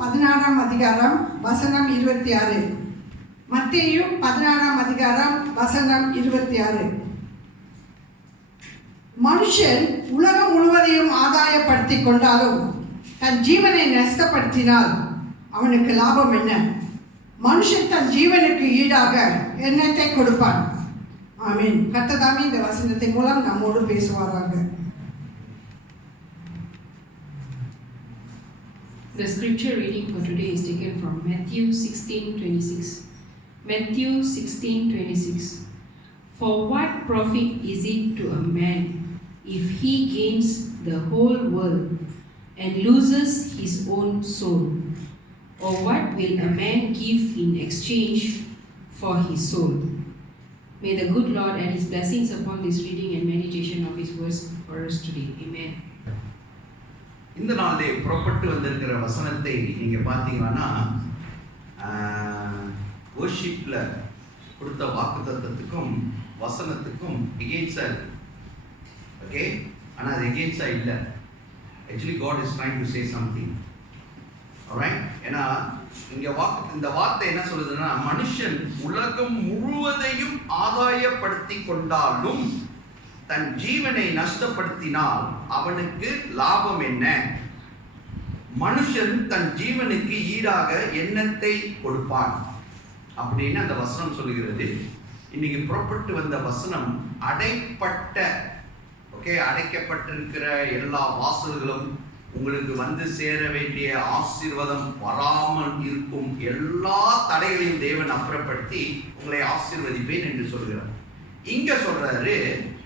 16ஆம் அதிகாரம் வசனம் 26. மத்தேயு 16ஆம் அதிகாரம் வசனம் 26. மனுஷன் உலகம் முழுவதையும் ஆதாயப்படுத்திக் கொண்டாலும் தன் ஜீவனை நஷ்டப்படுத்தினால் அவனுக்கு லாபம் என்ன? மனுஷன் தன் ஜீவனுக்கு ஈடாக என்னத்தை கொடுப்பான்? ஆமீன். கர்த்தர் இந்த வசனத்தின் மூலம் நம்மோடு பேசுவாராக. The scripture reading for today is taken from Matthew 16:26. Matthew 16:26. For what profit is it to a man if he gains the whole world and loses his own soul? Or what will a man give in exchange for his soul? May the good Lord add his blessings upon this reading and meditation of his words for us today. Amen. இந்த நாளிலே புறப்பட்டு வந்திருக்கிற வசனத்தை நீங்க பார்த்தீங்கன்னா வர்ஷிப்ல கொடுத்த வாக்குத்தத்தத்துக்கும் வசனத்துக்கும் எகெயின்ஸ்டா இருக்கு. Okay, ஆனா அது எகெயின்ஸ்டா இல்ல. Actually God is trying to say something. alright, ஏன்னா இங்க இந்த வார்த்தை என்ன சொல்லுதுன்னா, மனுஷன் உலகம் முழுவதையும் ஆதாயப்படுத்தி கொண்டாலும் தன் ஜீவனை நஷ்டப்படுத்தினால் அவனுக்கு லாபம் என்ன? மனுஷன் தன் ஜீவனுக்கு ஈடாக என்னத்தை கொடுப்பான் அப்படின்னு அந்த வசனம் சொல்லுகிறது. இன்னைக்கு புறப்பட்டு வந்த வசனம் அடைக்கப்பட்டிருக்கிற எல்லா வாசல்களும் உங்களுக்கு வந்து சேர வேண்டிய ஆசீர்வாதம் வராமல் இருக்கும் எல்லா தடைகளையும் தேவன் அப்புறப்படுத்தி உங்களை ஆசீர்வதிப்பேன் என்று சொல்கிறார். இங்க சொல்றாரு,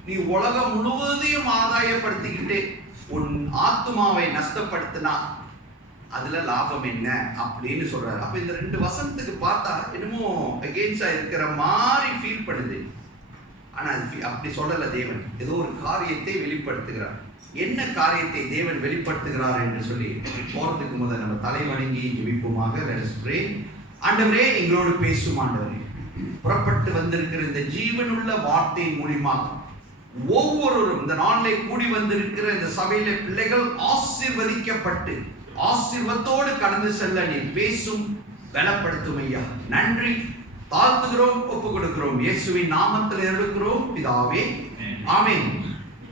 நீ உலகம் முழுவதையும் ஆதாயப்படுத்திக்கிட்டு உன் ஆத்துமாவை நஷ்டப்படுத்தினா அதுல லாபம் என்ன அப்படின்னு சொல்றாரு. அப்ப இந்த ரெண்டு வசனத்துக்கு பார்த்தா என்னமோ அகெயின்ஸ்டா இருக்கிற மாதிரி ஃபீல் பண்ணுது. ஆனா அப்படி சொல்லல. தேவன் ஏதோ ஒரு காரியத்தை வெளிப்படுத்துகிறார். என்ன காரியத்தை தேவன் வெளிப்படுத்துகிறார் என்று சொல்லி போறதுக்கு முதல் நம்ம தலை வணங்கி ஜெபிப்போமாக. Let us pray. ஆண்டவரே, எங்களோடு பேசும் ஆண்டவரே, புறப்பட்டு வந்திருக்கிற இந்த ஜீவனுள்ள வார்த்தை மூலமாக ஒவ்வொருவரும் இந்த நாளிலே கூடி வந்திருக்கிற இந்த சபையில பிள்ளைகள் ஆசீர்வதிக்கப்பட்டு ஆசீர்வாதத்தோடு கடந்து செல்ல நீ பேசும் பலப்படுத்தும் ஐயா. நன்றி, தாழ்த்துகிறோம், ஒப்பு கொடுக்கிறோம். இயேசுவின் நாமத்தில் எடுக்கிறோம் பிதாவே, ஆமென்.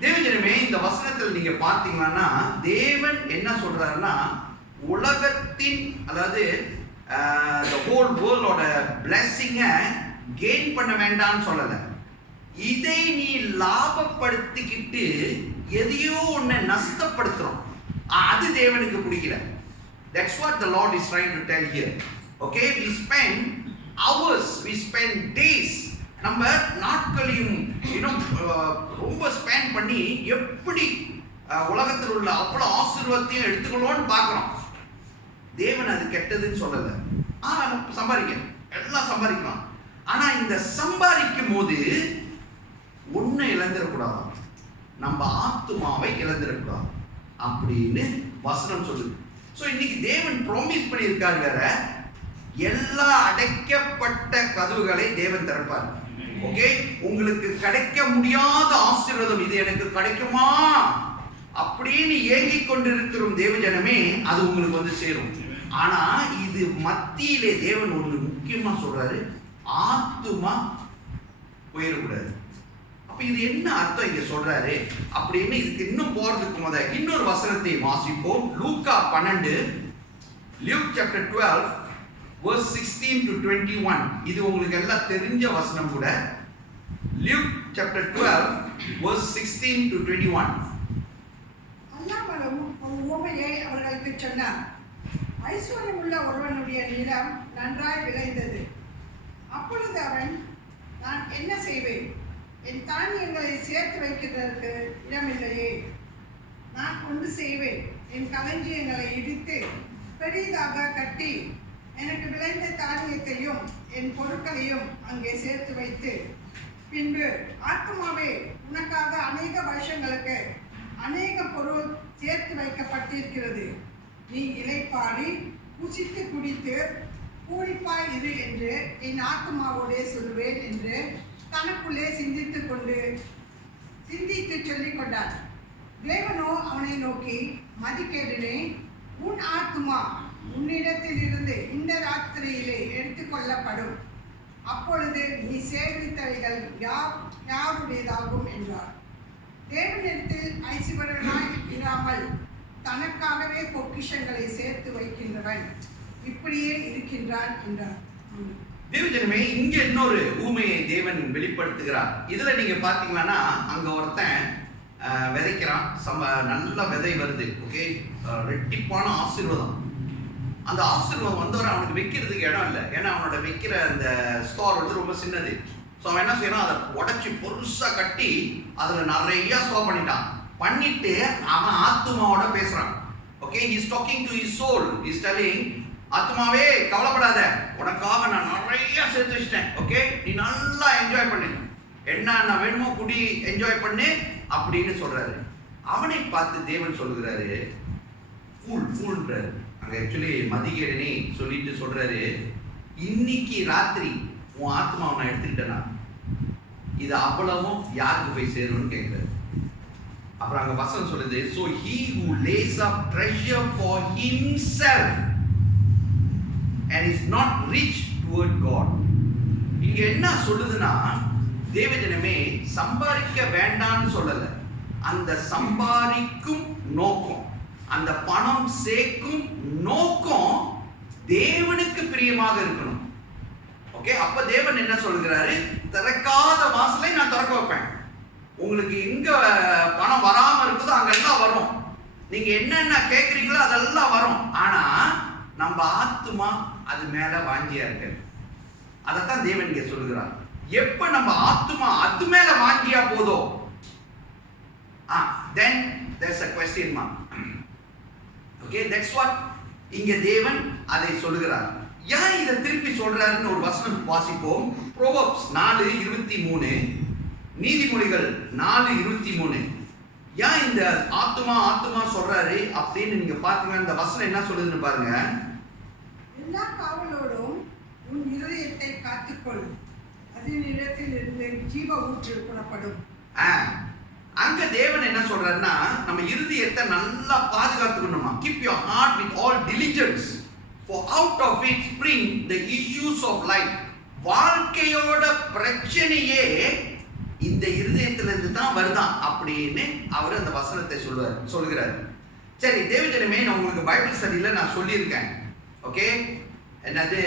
தேவஜனமே, இந்த வசனத்தில் நீங்க பார்த்தீங்கன்னா தேவன் என்ன சொல்றாருன்னா, உலகத்தின் அதாவது the whole world-ஓட blessing-ஐ கெயின் பண்ண வேண்டாம்னு சொல்லல. இதை நீ லாபப்படுத்திக்கிட்டு எதையோ ஒன்றை நஷ்டப்படுத்துறோம், அது தேவனுக்கு பிடிக்கல. That's what the Lord is trying to tell here. Okay, we spend hours, we spend days, நம்ம நாட்களையும் ரொம்ப ஸ்பெண்ட் பண்ணி எப்படி உலகத்தில் உள்ள அவ்வளோ ஆசீர்வாதத்தையும் எடுத்துக்கணும்னு பார்க்குறோம். தேவன் அது கெட்டதுன்னு சொல்லலை. சம்பாதிக்கணும், எல்லாம் சம்பாதிக்கலாம். ஆனா இந்த சம்பாதிக்கும் போது ஒன்றை இழந்துடக்கூடாது, நம்ம ஆத்துமாவை இழந்துடக்கூடாது அப்படின்னு வசனம் சொல்லுது. ஸோ இன்னைக்கு தேவன் ப்ராமிஸ் பண்ணியிருக்காரு, வேற எல்லா அடைக்கப்பட்ட கதவுகளை தேவன் திறப்பார். ஓகே, உங்களுக்கு கிடைக்க முடியாத ஆசீர்வாதம் இது எனக்கு கிடைக்குமா அப்படின்னு ஏங்கிக் கொண்டிருக்கிறோம் தேவஜனமே, அது உங்களுக்கு வந்து சேரும். ஆனா இது மத்தியிலே தேவன் ஒன்று முக்கியமா சொல்றாரு, ஆத்துமா போயிடக்கூடாது. அப்ப இது என்ன அர்த்தம் இங்க சொல்றாரு அப்படின்னு இதுக்கு இன்னும் போறதுக்கு முதல் இன்னொரு வசனத்தை வாசிப்போம். லூக்கா 12, Luke chapter 12 verse 16 to 21. இது உங்களுக்கு எல்லாம் தெரிஞ்ச வசனம் கூட. Luke chapter 12 verse 16 to 21. அல்லாமலும் ஒரு உவமையை அவர்களுக்கு சொன்னார். ஐஸ்வர்யம் உள்ள ஒருவனுடைய நிலம் நன்றாய் விளைந்தது. அப்பொழுது அவன், நான் என்ன செய்வேன்? என் தானியங்களை சேர்த்து வைக்கிறதற்கு இடமில்லையே. நான் ஒன்று செய்வேன், என் களஞ்சியங்களை இடித்து பெரிதாக கட்டி எனக்கு விளைந்த தானியத்தையும் என் பொருட்களையும் அங்கே சேர்த்து வைத்து, பின்பு ஆத்துமாவே, உனக்காக அநேக வருஷங்களுக்கு அநேக பொருள் சேர்த்து வைக்கப்பட்டிருக்கிறது. நீ இளைப்பாடி புசித்து குடித்து பூரிப்பாய் இரு என்று என் ஆத்துமாவோடே சொல்லுவேன் என்று தனக்குள்ளே சிந்தித்து சொல்லிக் கொண்டார். தேவனோ அவனை நோக்கி, மதிகேடனே, உன் ஆத்துமா உன்னிடத்திலிருந்து இந்த ராத்திரியிலே எடுத்துக்கொள்ளப்படும். அப்பொழுது நீ சேகரித்தவைகள் யாருடையதாகும் என்றார். தேவனிடத்தில் ஐசுவரனாய் இராமல் தனக்காகவே பொக்கிஷங்களை சேர்த்து வைக்கின்றவன் இப்படியே இருக்கின்றான் என்றார். தேவஜனமே, இங்க இன்னொரு ஊமையை தேவன் வெளிப்படுத்துகிறார். இதுல நீங்க பாத்தீங்கன்னா அங்க ஒருத்தன் விதைக்கிறான், நல்ல விதை வருது. ஓகே, ரெட்டிப்பான ஆசீர்வாதம். அந்த ஆசீர்வாதம் வந்தவரை அவனுக்கு வைக்கிறதுக்கு இடம் இல்லை. ஏன்னா அவனோட வைக்கிற அந்த ஸ்டோர் வந்து ரொம்ப சின்னது. ஸோ அவன் என்ன செய்யறான், அதை உடச்சி பொருசா கட்டி அதுல நிறைய ஸ்டோர் பண்ணிட்டு அவன் ஆத்துமாவோட பேசுறான். Okay, he is talking to his soul. He is telling, ஆத்துமாவே கவலைப்படாத, உனக்காக நான் நிறைய சேர்த்து வச்சிட்டேன். ஓகே, நீ நல்லா என்ஜாய் பண்ணு, என்ன வேணுமோ குடி, என்ஜாய் பண்ணு அப்படின்னு சொல்றாரு. அவனை பார்த்து தேவன் சொல்லுகிறாரு ஃபூல்ன்றாரு. அங்க ஆக்சுவலி மதிகேடனே சொல்லிட்டு சொல்றாரு, இன்னைக்கு ராத்திரி உன் ஆத்மாவை நான் எடுத்துக்கிட்டேனா இது அவ்வளவும் யாருக்கு போய் சேரும்னு கேட்கிறாரு. அப்புறம் அங்க வசனம் சொல்லுது, so he who lays up treasure for himself and is not rich toward God. இங்க என்ன சொல்லுதுன்னா, தேவஜனமே சம்பாதிக்க வேண்டாம்னு சொல்லல, அந்த சம்பாதிக்கும் நோக்கம், அந்த பணம் சேர்க்கும் நோக்கம் தேவனுக்கு பிரியமாக இருக்கணும். ஓகே, அப்ப தேவன் என்ன சொல்கிறாரு, திறக்காத வாசலை நான் திறக்க வைப்பேன். உங்களுக்கு எங்க பணம் வராம இருக்குதோ அங்கெல்லாம் வரும். நீங்க என்னென்ன கேட்குறீங்களோ அதெல்லாம் வரும். ஆனா நம்ம ஆத்துமா அது மேல வாஞ்சியா இருக்கு. அதைத்தான் தேவன் இங்க சொல்லுகிறார். எப்ப நம்ம ஆத்துமா அது மேல வாங்கியா போதோ, then there's a question mark. Okay, that's what இங்க தேவன் அதை சொல்லுகிறார். ஏன் இதை திருப்பி சொல்றாருன்னு ஒரு வசனம் வாசிப்போம். Proverbs 4:23, நீதிமொழிகள் 4:23. ஏன் இந்த ஆத்துமா சொல்றாரு அப்படின்னு நீங்க பாத்தீங்கன்னா இந்த வசனம் என்ன சொல்லுதுன்னு பாருங்க. எல்லா காவலோடும் உன் இருதயத்தை காத்துக்கொள், அதனிடத்தில் இருந்து ஜீவ ஊற்று புறப்படும். அங்க தேவன் என்ன சொல்றாருன்னா, நம்ம இருதயத்தை நல்லா பாதுகாத்துக்கணுமா. Keep your heart with all diligence, for out of it spring the issues of life. வாழ்க்கையோட பிரச்சனையே இந்த இருதயத்துல இருந்து தான் வருதான் அப்படின்னு அவர் அந்த வசனத்தை சொல்லுகிறார். சரி தேவஜனமே, நான் உங்களுக்கு பைபிள் ஸ்டடியில நான் சொல்லியிருக்கேன். ஓகே, என்னது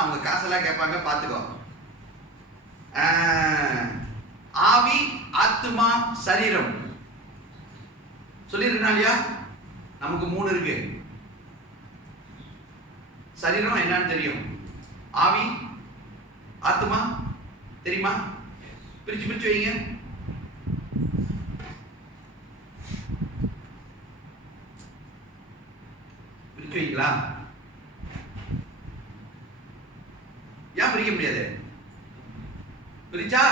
அவங்க காசெல்லாம் கேட்பாங்க, பார்த்துக்கோ. ஆவி, ஆத்மா, சரீரம் சொல்லியிருக்கா இல்லையா? நமக்கு 3 இருக்கு. சரீரம் என்னன்னு தெரியும், ஆவி, ஆத்மா தெரியுமா? பிரிச்சு வைங்க. பிரிச்சு வைங்களா? ஏன் பிரிக்க முடியாது? பிரிச்சா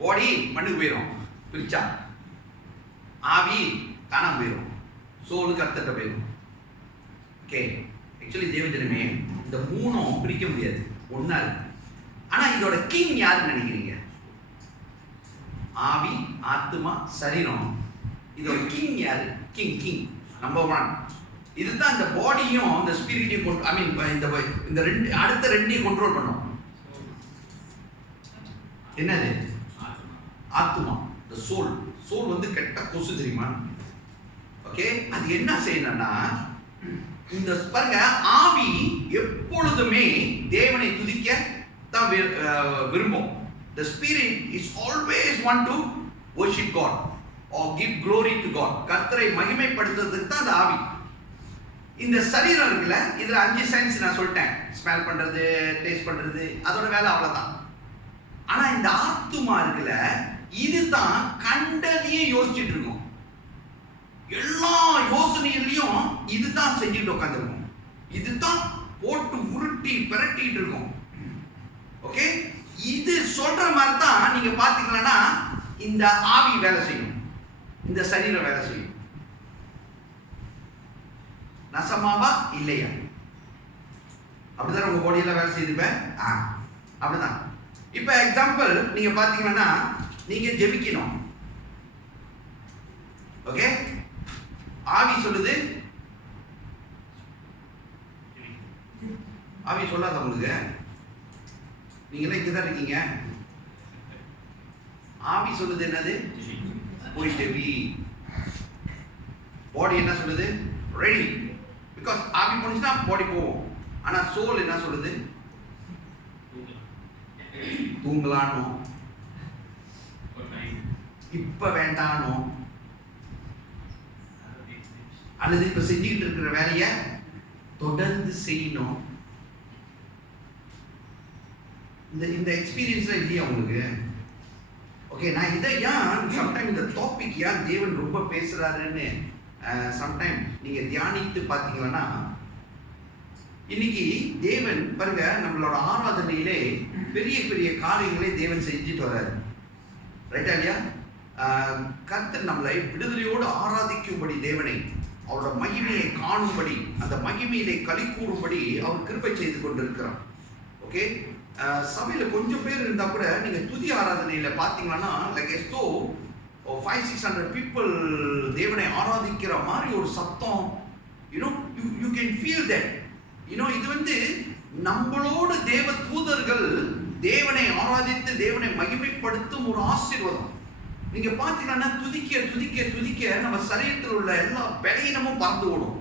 பாடி மண்ணுக்கு போயிடும், பிரிச்சா ஆவி காணாம போயிடும், சோலுக்கு அர்த்தத்தை போயிடும். ஓகே, ஆக்சுவலி தேவஜனமே இந்த 3 பிரிக்க முடியாது, ஒன்னா இருக்கு. ஆனா இதோட கிங் யாருன்னு நினைக்கிறீங்க? ஆவி, ஆத்மா, சரீரம். இதோட கிங் யாரு? King number 1. இதுதான் இந்த பாடியும் இந்த ஸ்பிரிட்டையும் இந்த அடுத்த 2ஐயும் கண்ட்ரோல் பண்ணும். என்னது? ஆத்மா, the soul வந்து கெட்ட கொசு தெரியுமா? ஓகே, அது என்ன செய்யணும்னா, இந்த பாருங்க, ஆவி எப்பொழுதுமே தேவனை துதிக்க தான் விரும்பும். The spirit is always want to worship God or give glory to God. கர்த்தரை மகிமைப்படுத்துறதுக்கு தான் அந்த ஆவி. இந்த சரீரம் இருக்குல்ல, இதுல 5 சென்ஸ் நான் சொல்லிட்டேன். ஸ்மெல் பண்றது, டேஸ்ட் பண்றது, அதோட வேலை அவ்வளவுதான். ஆனா இந்த ஆத்துமா இருக்குல்ல, இதுதான் கண்டதையும் யோசிச்சுட்டு இருக்கும். எல்லா யோசனையிலையும் இதுதான் செஞ்சுட்டு உட்காந்துருக்கும். இதுதான் போட்டு உருட்டி பிரட்டிட்டு இருக்கும். ஓகே, இது சொல்ற மாதிரி தான் நீங்க பாத்தீங்கன்னா இந்த ஆவி வேலை செய்யும், இந்த சரீரம் வேலை செய்யும். நசமாவா இல்லையா? அப்படிதான் உங்க பாடியில வேலை செய்திருப்பேன். அப்படிதான். இப்ப எக்ஸாம்பிள் நீங்க பாத்தீங்கன்னா, நீங்க ஜெபிக்கணும். ஓகே, ஆவி சொல்லுது, ஆவி சொல்லாத உங்களுக்கு, நீங்களே இங்கதான் இருக்கீங்க. ஆவி சொல்லுது என்னது? போய் ஜெபி. பாடி என்ன சொல்லுது? ரெடி. பிகாஸ் ஆவி போனுச்சுன்னா பாடி போவோம். ஆனா சோல் என்ன சொல்லுது? தூங்கலானோ, இப்ப வேண்டானோ, அல்லது இப்ப செஞ்சுக்கிட்டு இருக்கிற வேலைய தொடர்ந்து செய்யணும். இந்த எக்ஸ்பீரியன்ஸ்லாம் இல்லையா உங்களுக்கு? ஓகே, நான் இதை ஏன் சம்டைம் இந்த டாபிக் ஏன் தேவன் ரொம்ப பேசுறாருன்னு சம்டைம் நீங்க தியானித்து பார்த்தீங்கன்னா, இன்னைக்கு தேவன் பாருங்க, நம்மளோட ஆராதனையிலே பெரிய பெரிய காரியங்களை தேவன் செஞ்சுட்டு வர்றாரு. ரைட்டா இல்லையா? கர்த்தர் நம்மளை விடுதலையோடு ஆராதிக்கும்படி, தேவனை அவரோட மகிமையை காணும்படி, அந்த மகிமையிலே களி கூறும்படி அவர் கிருபை செய்து கொண்டிருக்கிறார். ஓகே, சபையில கொஞ்சம் பேர் இருந்தா கூட நீங்க துதி ஆராதனையில பாத்தீங்கன்னா லைக் எஸ்தோ 500-600 people தேவனை ஆராதிக்கிற மாதிரி ஒரு சத்தம். you can feel that. இது நம்மளோடு தேவ தூதர்கள் தேவனை ஆராதித்து தேவனை மகிமைப்படுத்தும் ஒரு ஆசீர்வாதம். நீங்க பாத்தீங்கன்னா துதிக்க துதிக்க துதிக்க நம்ம சரீரத்தில் உள்ள எல்லா பலவீனமும் பறந்து ஓடும்,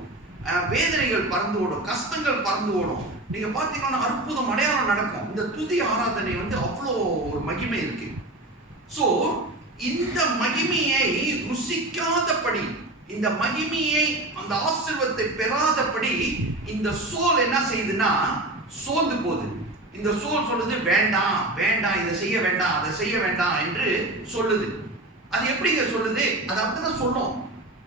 வேதனைகள் பறந்து ஓடும், கஷ்டங்கள் பறந்து ஓடும். நீங்க பாத்தீங்கன்னா அற்புதம் அடையாளம் நடக்கும். இந்த துதி ஆராதனை அவ்வளோ ஒரு மகிமை இருக்கு. சோ இந்த மகிமையை ருசிக்காதபடி, இந்த மகிமையை, அந்த ஆசீர்வாதத்தை பெறாதபடி இந்த சோல் என்ன செய்யுதுன்னா சோர்ந்து போகுது. இந்த சோல் சொல்லுது, வேண்டாம் வேண்டாம், இதை செய்ய வேண்டாம், அதை செய்ய வேண்டாம் என்று சொல்லுது. அது எப்படிங்க சொல்லுது? அது அப்படிதான் சொல்லும்.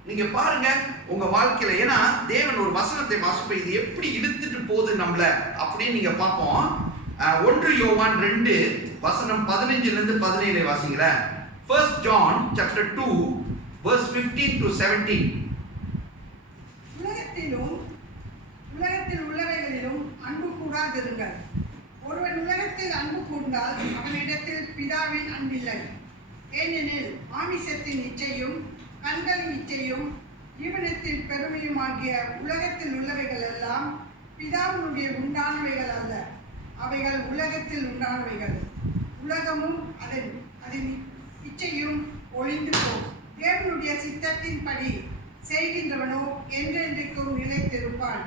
நீங்க பாருங்க உங்க வாழ்க்கையில, ஏன்னா தேவன் ஒரு வசனத்தை வாசிப்ப இது எப்படி இழுத்துட்டு போகுது நம்மள அப்படின்னு நீங்க பார்ப்போம். 1 யோவான் 2 வசனம் 15-17 வாசிங்களேன். 1 John chapter 2 verse 15 to 17. உலகத்தில் உள்ளவைகளிலும் அன்பு கூடாதிருங்கள். ஒருவன் உலகத்தில் அன்பு கூர்ந்தால் அவனிடத்தில் பிதாவின் அன்பில்லை. ஏனெனில் மாமிசத்தின் இச்சையும் கண்களின் இச்சையும் ஜீவனத்தின் பெருமையுமாகிய உலகத்தில் உள்ளவைகள் எல்லாம் பிதாவினுடைய உண்டானவைகள் அல்ல, அவைகள் உலகத்தில் உண்டானவைகள். உலகமும் அதன் இச்சையும் ஒளிந்து போகும். தேவனுடைய சித்தத்தின்படி செய்கின்றவனோ என்றென்றைக்கும் நிலைத்திருப்பான்.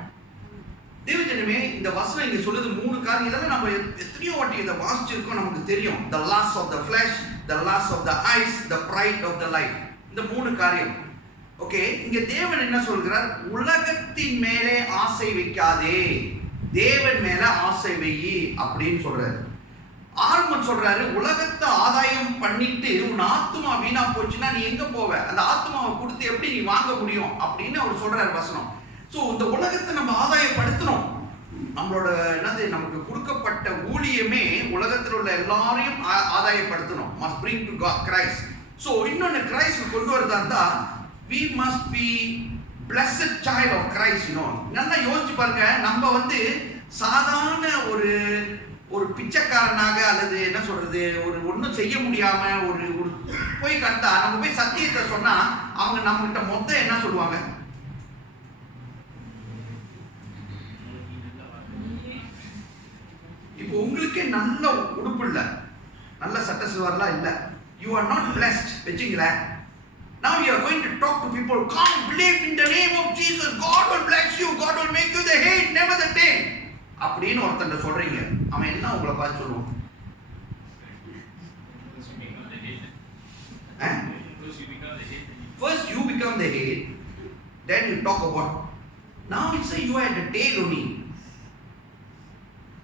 தேவஜனமே, இந்த வசனம் இங்க சொல்லுது 3 காரியம். இதெல்லாம் நம்ம எத்தனையோ வாட்டி இதை வாசிச்சிருக்கோம், நமக்கு தெரியும். the lust of the flesh, the lust of the eyes, the pride of the life. இந்த 3 காரியம். ஓகே, இங்க தேவன் என்ன சொல்கிறார்? உலகத்தின் மேலே ஆசை வைக்காதே, தேவன் மேல ஆசை வெயி அப்படின்னு சொல்றாரு. ஆர்மன் சொல்றாரு, உலகத்தை ஆதாயம் பண்ணிட்டு உன் ஆத்மா வீணா போச்சுன்னா நீ எங்க போவ? அந்த ஆத்மாவை கொடுத்து எப்படி நீ வாங்க முடியும் அப்படின்னு அவர் சொல்றாரு வசனம். சோ இந்த உலகத்தை நம்ம ஆதாயப்படுத்தணும். நம்மளோட நமக்கு கொடுக்கப்பட்ட ஊழியமே உலகத்தில் உள்ள எல்லாரையும் ஆதாயப்படுத்தணும். must bring to God Christ. So இன்னொன்னு கிரைஸ்ட் கொண்டு வரதா இருந்தா we must be blessed child of Christ. நல்லா யோசிச்சு பாருங்க. நம்ம சாதாரண ஒரு பிச்சைக்காரனாக, அல்லது என்ன சொல்றது, ஒன்றும் செய்ய முடியாம ஒரு போய் கண்டா, நம்ம போய் சத்தியத்தை சொன்னா அவங்க நம்ம கிட்ட மொத்தம் என்ன சொல்லுவாங்க? இப்போ உங்களுக்கே நல்ல உடுப்பு இல்ல, நல்ல சட்ட சிவாரெல்லாம் இல்ல, you are not blessed வெச்சீங்களா? Now you are going to talk to people, come believe in the name of Jesus, God will bless you, God will make you the head, never the tail அப்படின்னு ஒருத்தன் சொல்றீங்க. அவன் என்ன உங்களை பார்த்து சொல்லுவான்? First you become the head, then you talk about. Now it's say you are the tail only.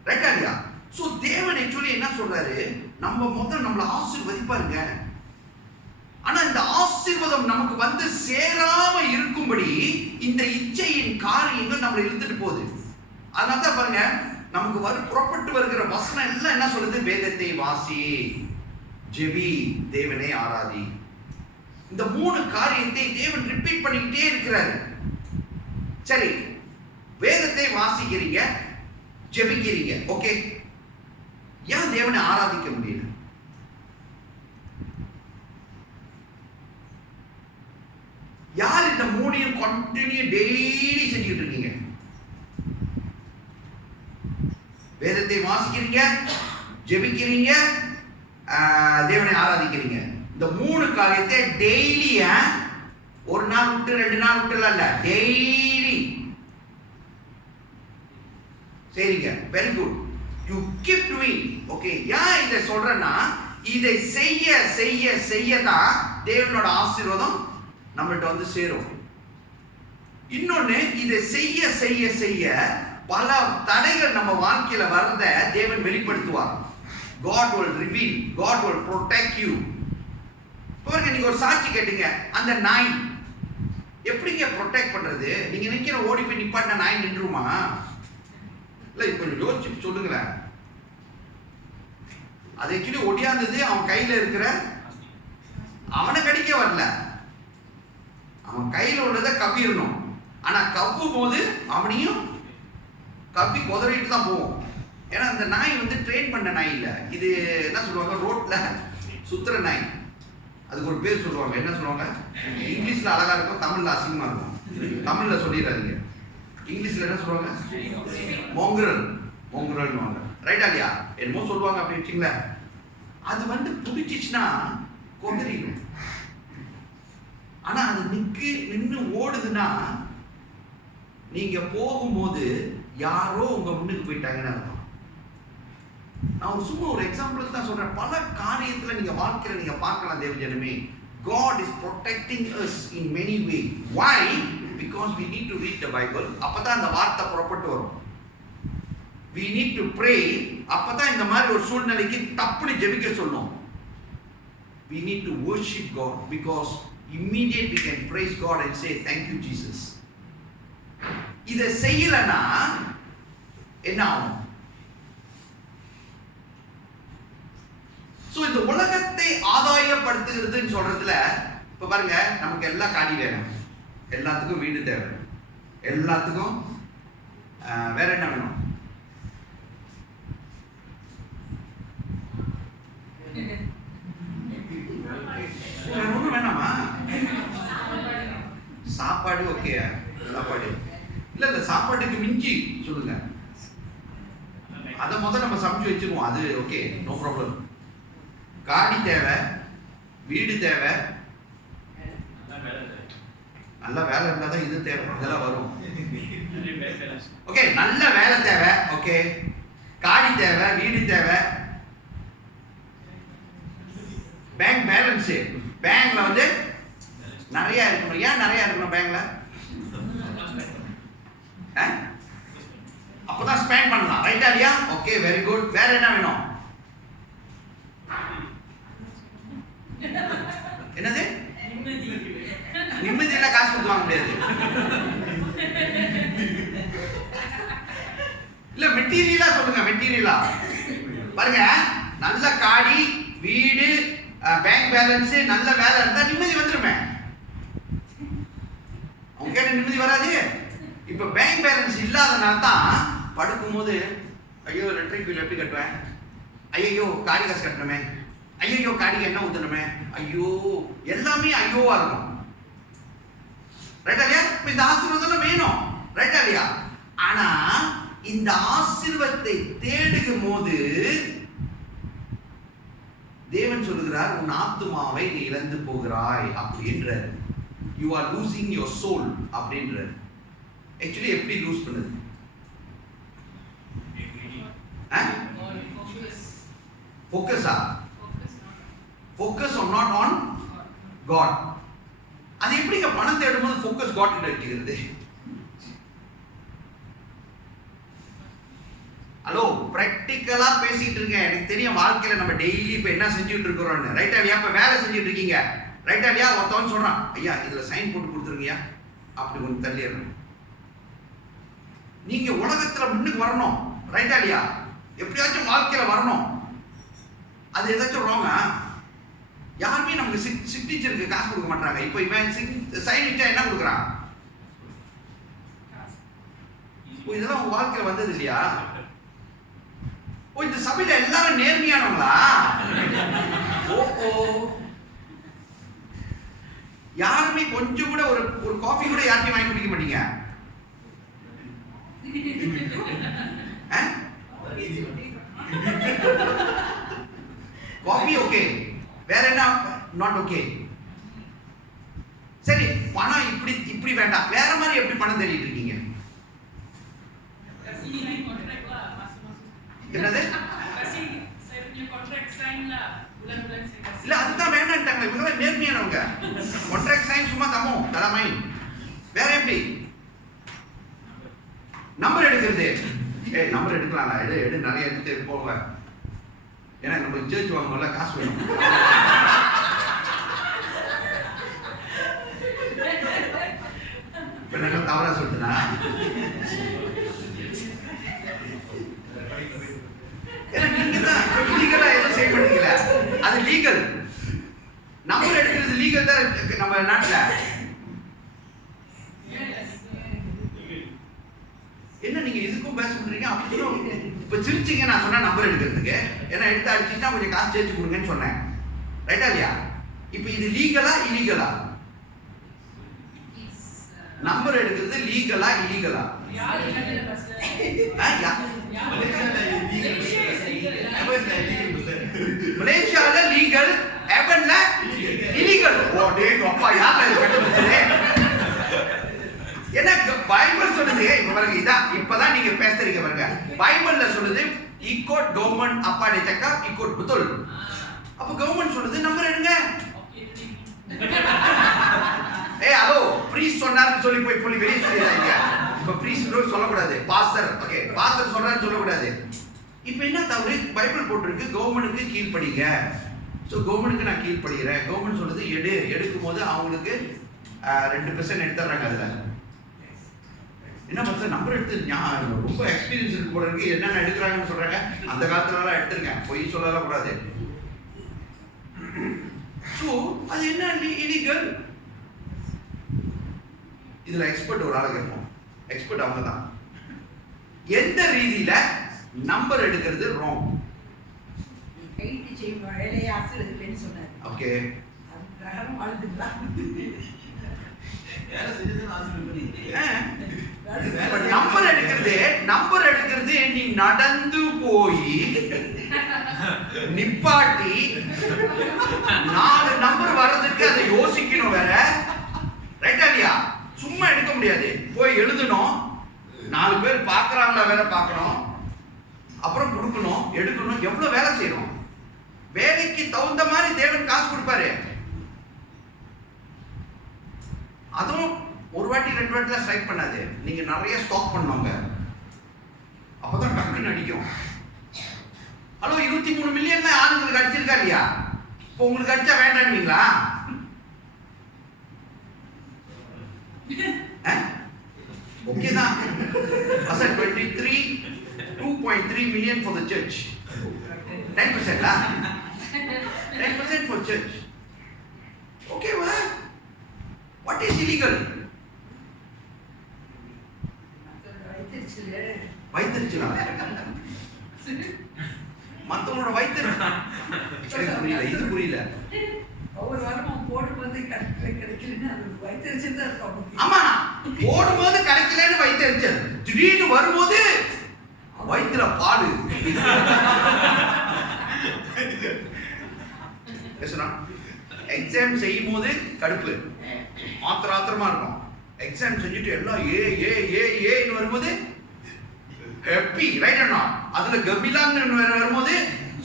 Right இல்லையா? So தேவன் actually என்ன சொல்றாரு? நம்ம முதல்ல நம்மள ஆசீர்வதிப்பாருங்க. ஆனா இந்த ஆசீர்வாதம் நமக்கு சேராம இருக்கும்படி இந்த இச்சையின் காரியங்கள் நம்மளை இழுத்துட்டு போகுது. அதனால தான் பாருங்க, நமக்கு புறப்பட்டு வருகிற வசனம் எல்லாம் என்ன சொல்லுது? வேதத்தை வாசி, ஜெபி, தேவனை ஆராதி. இந்த 3 காரியத்தை தேவன் ரிப்பீட் பண்ணிக்கிட்டே இருக்கிறாரு. சரி, வேதத்தை வாசிக்கிறீங்க, ஜெபிக்கிறீங்க, ஓகே, ஏன் தேவனை ஆராதிக்க முடியல? யார் இந்த மூணையும் கண்டினியூ டெய்லி செஞ்சுக்கிட்டு இருக்கீங்க? வேதத்தை வாசிக்கிறீங்க, ஜெபிக்கிறீங்க, தேவனை ஆராதிக்கிறீங்க. இந்த 3 காரியத்தை டெய்லி, ஒரு நாள் விட்டு 2 நாள் விட்டு இல்ல, டெய்லி சரிங்க. Very good. You keep doing. Okay, ஏன் இதை சொல்றேன்னா, இதை செய்ய செய்ய செய்ய தான் தேவனோட ஆசீர்வாதம் நம்மள்ட்ட வந்து சேரும். இன்னொன்னு, இதை செய்ய செய்ய செய்ய பல தடைகள் நம்ம வாழ்க்கையில வரத தேவன் வெளிப்படுத்துவார். God will reveal, God will protect you. பாருங்க, நீங்க ஒரு சாட்சி கேட்டீங்க, அந்த நாய் எப்படிங்க ப்ரொடெக்ட் பண்றது? நீங்க நிக்கிற ஓடி போய் நிப்பாட்டின நாய் நின்றுமா? இல்ல, இப்ப யோசிச்சு சொல்லுங்களேன். அது ஆக்சுவலி ஒடியாந்தது அவன் கையில இருக்கிற, அவனை கடிக்க வரல, அவன் கையில உள்ளதை கவ்விடணும். ஆனா கவ்வும் போது அவனையும் கவ்வி குதறிட்டு தான் போவோம். ஏன்னா அந்த நாய் வந்து ட்ரெயின் பண்ண நாய் இல்ல. இது என்ன சொல்லுவாங்க, ரோட்ல சுத்துற நாய். அதுக்கு ஒரு பேர் சொல்லுவாங்க. என்ன சொல்லுவாங்க? இங்கிலீஷ்ல அழகா இருக்கும், தமிழ்ல அசிங்கமா இருக்கும். தமிழ்ல சொல்லிடாதீங்க. இங்கிலீஷ்ல என்ன சொல்லுவாங்க? மோங்குரல். மோங்குரல்னுவாங்க. ரைட்டா இல்லையா? என்னமோ சொல்லுவாங்க அப்படி வச்சுங்களேன். அது வந்து புடிச்சிச்சுன்னா கொதறிடும். ஆனா அது நின்று ஓடுதுன்னா, நீங்க போகும்போது யாரோ உங்க முன்னுக்கு போயிட்டாங்கன்னு அர்த்தம். நான் சும்மா ஒரு எக்ஸாம்பிள் தான் சொல்றேன். பல காரியத்துல நீங்க வாழ்க்கையில நீங்க பார்க்கலாம் தேவஜனமே. God is protecting us in many ways. Why? Because we need to read the Bible. அப்பதான் அந்த வார்த்தை புறப்பட்டு வரும். We need to pray. அப்பதான் இந்த மாதிரி ஒரு சூழ்நிலைக்கு தப்புன்னு ஜெபிக்க சொல்லணும். We need to worship God because immediately we can praise God and say thank you Jesus. இதை செய்யலனா என்ன ஆகும்? சோ இந்த உலகத்தை ஆதாயப்படுத்துகிறதுன்னு சொல்றதுல இப்ப பாருங்க, நமக்கு எல்லா காடி வேணும், எல்லாத்துக்கும் வீடு தேவை, எல்லாத்துக்கும் வேற என்ன வேணும்? வேற ஒண்ணும் வேணாமா? சாப்பாடு ஓகே, சாப்பாடு இல்ல, இந்த சாப்பாட்டுக்கு மிஞ்சி சொல்லுங்க, அதை முதல்ல நம்ம சமைச்சு வச்சிருவோம், அது ஓகே, நோ ப்ராப்ளம். காடி தேவை, வீடு தேவை, நல்ல வேலை இருந்தா தான் இது தேவை, இதெல்லாம் வரும். ஓகே, நல்ல வேலை தேவை, ஓகே, காடி தேவை, வீடு தேவை, பேங்க் பேலன்ஸ், பேங்க்ல வந்து நிறைய இருக்கணும். ஏன் நிறைய இருக்கணும் பேங்க்ல? அப்பதான் ஸ்பெண்ட் பண்ணலாம். ரைட்டா இல்லையா? Okay, very good. வேற என்ன வேணும்? என்னது? நிம்மதியில காசு கொடுத்து வாங்க முடியாது. இல்ல, மெட்டீரியலா சொல்லுங்க, மெட்டீரியலா பாருங்க. நல்ல காடி, வீடு, பேங்க் பேலன்ஸ், நல்ல வேலை இருந்தா நிம்மதி வந்துருமே. அவங்க கேட்ட நிம்மதி வராது. இப்ப பேங்க் பேலன்ஸ் இல்லாதனால தான் படுக்கும் போது ஐயோ எலக்ட்ரிக் பில் எப்படி கட்டுவேன், ஐயோ காடி காசு கட்டணுமே, ஐயோ காடிக்கு என்ன ஊத்தணுமே, ஐயோ எல்லாமே ஐயோவா இருக்கும். ரைட்டா இல்லையா? இப்ப இந்த ஆசீர்வாதம் வேணும். ரைட்டா இல்லையா? ஆனா இந்த ஆசீர்வாதத்தை தேடுகும் போது தேவன் சொல்லுகிறார், உன் ஆத்துமாவை நீ இழந்து போகிறாய் அப்படின்றார். You are losing your soul அப்படின்றார். ஆக்சுவலி எப்படி லூஸ் பண்ணுது? ஃபோக்கஸா? Focus not on God. அது எப்படிங்க பணம் தேடும்போது ஃபோக்கஸ் காட் கிட்ட வச்சுக்கிறது? ஹலோ, பிராக்டிக்கலா பேசிட்டு இருக்கேன். எனக்கு தெரியும் வாழ்க்கையில நம்ம டெய்லி இப்ப என்ன செஞ்சுட்டு இருக்கிறோம்னு. ரைட்டா இல்லையா? இப்ப வேலை செஞ்சுட்டு இருக்கீங்க. ரைட்டா இல்லையா? ஒருத்தவன் சொல்றான், ஐயா இதுல சைன் போட்டு கொடுத்துருங்கய்யா, அப்படி கொஞ்சம் தள்ளிடணும். நீங்க உலகத்துல முன்னுக்கு வரணும். ரைட்டா இல்லையா? எப்படியாச்சும் வாழ்க்கையில வரணும். அது ஏதாச்சும் ராங்கா? யாருமே நமக்கு சிக்னேச்சருக்கு காசு கொடுக்க மாட்டாங்க. இப்போ இவன் சைன் வச்சா என்ன கொடுக்குறான்? இதெல்லாம் உங்க வாழ்க்கையில வந்தது இல்லையா? ஓ, இந்த சபையில எல்லாரும் நேர்மையானவங்களா? ஓ, யாருமே கொஞ்சம் கூட ஒரு காஃபி கூட யாருமே வாங்கி குடிக்க மாட்டீங்க. காஃபி ஓகே, வேற என்ன நாட் ஓகே? சரி, பணம் இப்படி வேண்டாம், வேற மாதிரி எப்படி பணம் தேடிட்டு இருக்கீங்க? என்னது? இல்ல அதுதான் வேண்டாம்ட்டாங்க. இவங்க நேர்மையானவங்க. கான்ட்ராக்ட் சைன் சும்மா தலைமை. வேற எப்படி? நம்பர் எடுக்கிறது. நம்பர் எடுக்கலாம், எடு நிறைய எடுத்து போங்க. ஏன்னா நம்ம சேர்ச் வாங்கணும்ல, காசு வேணும். இப்ப என்ன தவறா சொல்லிட்டுனா? நீங்க தான் லீகலா எதுவும் செய்ய மாட்டீங்களா? அது லீகல். நம்பர் எடுக்கிறது லீகல் தான் நம்ம நாட்டுல. என்ன நீங்க இதுக்கும் பேச பண்றீங்க? அப்படி இப்ப சிரிச்சிங்க நான் சொன்னா நம்பர் எடுக்கிறதுக்கு. ஏன்னா எடுத்து அடிச்சுட்டா கொஞ்சம் காசு சேர்த்து கொடுங்கன்னு சொன்னேன். ரைட்டா இல்லையா? இப்ப இது லீகலா இல்லீகலா? நம்பர் எடுக்கிறது லீகலா இல்லீகலா? மலேசியால லீகல், ஹெவன்ல இல்லீகல். ஓடே அப்பா, யாரா இது கண்டுபிடிச்சது? என்ன பைபிள் சொல்லுது? இப்ப பாருங்க, இதான் இப்பதான் நீங்க பேசுறீங்க பாருங்க. பைபிள்ல சொல்லுது இக்கோட் கவர்மெண்ட் அப்பா டெக்கா இக்கோட் புத்தல். அப்ப கவர்மெண்ட் சொல்லுது நம்பர் எடுங்க. ஹலோ, பிரீஸ்ட் சொன்னாருன்னு சொல்லி போய் வெளியே சொல்லிடாதீங்க. இப்ப பிரீஸ்ட் சொல்லக்கூடாது, பாஸ்டர். ஓகே, பாஸ்டர் சொல்றாருன்னு சொல்லக்கூடாது. இப்ப என்ன தவறு? பைபிள் போட்டிருக்கு கவர்மெண்ட்டுக்கு கீழ்ப்படிங்க. ஸோ கவர்மெண்ட்டுக்கு நான் கீழ்ப்படுகிறேன். கவர்மெண்ட் சொல்லுது எடுக்கும் போது அவங்களுக்கு 2% எடுத்துறாங்க. அதுல என்ன பண்ணுறது? நம்பர் எடுத்து ரொம்ப எக்ஸ்பீரியன்ஸ் இருக்கு போல இருக்கு. என்னென்ன எடுக்கிறாங்கன்னு சொல்றாங்க. அந்த காலத்துலலாம் எடுத்திருக்கேன், பொய் சொல்லலாம் கூடாது. ஸோ அது என்ன இல்லீகல்? இதுல எக்ஸ்பர்ட் ஒரு ஆளு கேட்போம். எக்ஸ்பர்ட் அவங்க தான். எந்த ரீதியில நம்பர் எடுக்கிறது ராங்? ஓகே, நம்பர் எடுக்கிறது நீ நடந்து போய் நிப்பாட்டி 4 நம்பர் வர்றதுக்கு அதை யோசிக்கணும் வேற. ரைட்டா இல்லையா? சும்மா எடுக்க முடியாது. போய் எழுதணும், 4 பேர் பாக்குறாங்களா வேற பார்க்கணும், அப்புறம் கொடுக்கணும், எடுக்கணும். எவ்வளவு வேலை செய்யணும்? வேலைக்கு தகுந்த மாதிரி தேவன் காசு கொடுப்பாரு. அதுவும் ஒரு வாட்டி 2 வாட்டிலாம் ஸ்ட்ரைக் பண்ணாது. நீங்க நிறைய ஸ்டாக் பண்ணுவாங்க, அப்பதான் டக்குன்னு அடிக்கும். ஹலோ, 23 மில்லியன் ஆளுங்களுக்கு அடிச்சிருக்கா இல்லையா? இப்போ உங்களுக்கு அடிச்சா வேண்டாம்ங்களா? ஓகே தான். 2.3 million for the church. 10% lah. 10% for church. Okay, what is illegal? வைத்திருச்சலா? மத்தவங்களோட வைத்திருச்சு. இது புரியல. ஒவ்வொரு வாரமும் போடும்போது கிடைக்கலன்னு அது வைத்திருச்சு தான் இருக்கும். ஆமா, போடும்போது கிடைக்கலன்னு வைத்திருச்சு. திடீர்னு வரும்போது வயிற்றுல பாடு. எக்ஸாம் செய்யும் போது கடுப்பு, ஆத்திரமா இருக்கும். எக்ஸாம் செஞ்சுட்டு எல்லாம் ஏன்னு வரும்போது ஹாப்பி. ரைட் அண்ணா? அதுல கபிலான்னு வரும்போது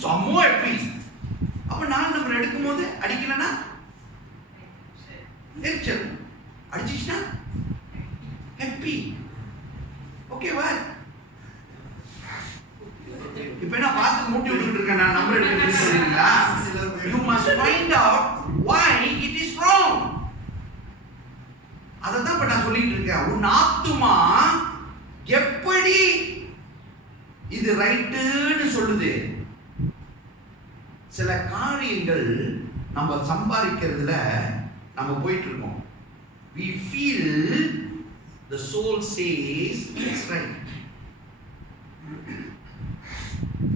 செம்ம ஹாப்பி. அப்ப 4 நம்பர் எடுக்கும் போது அடிக்கலன்னா எரிச்சல், அடிச்சிச்சுன்னா ஹாப்பி. ஓகேவா? இப்ப என்ன பார்த்து மூட்டி விட்டுட்டு இருக்கேன் நான் நம்பர் எடுக்கிறேன்னு சொல்றீங்களா? You must find out why it is wrong. அததான் இப்ப நான் சொல்லிட்டு இருக்கேன். உன் ஆத்துமா எப்படி இது ரைட்டுன்னு சொல்லுது? சில காரியங்கள் நம்ம சம்பாதிக்கிறதுல நம்ம போயிட்டு இருக்கோம். We feel the soul says it's right.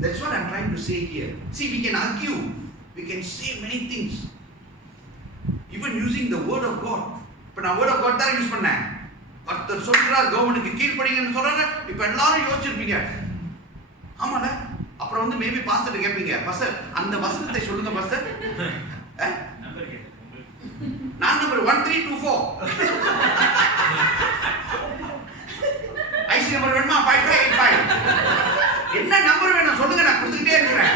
That's what I'm trying to say here. See, we can argue, we can say many things. even using the word of God. இப்போ நான் word of God தான் use பண்ணேன். கர்த்தர் சொல்றார் கவர்மெண்ட்டுக்கு கீழ்ப்படிங்கன்னு சொல்றாரு. இப்போ எல்லாரும் யோசிச்சிருப்பீங்க, ஆமால. அப்புறம் வந்து மேபி பாஸ்டர் கேட்பீங்க, பாஸ்டர் அந்த வசனத்தை சொல்லுங்க பாஸ்டர். நான் நம்பர் 1324 ஐசி நம்பர் வேணுமா? 5585 என்ன நம்பர் வேணும் சொல்லுங்க, நான் கொடுத்துக்கிட்டே இருக்கிறேன்.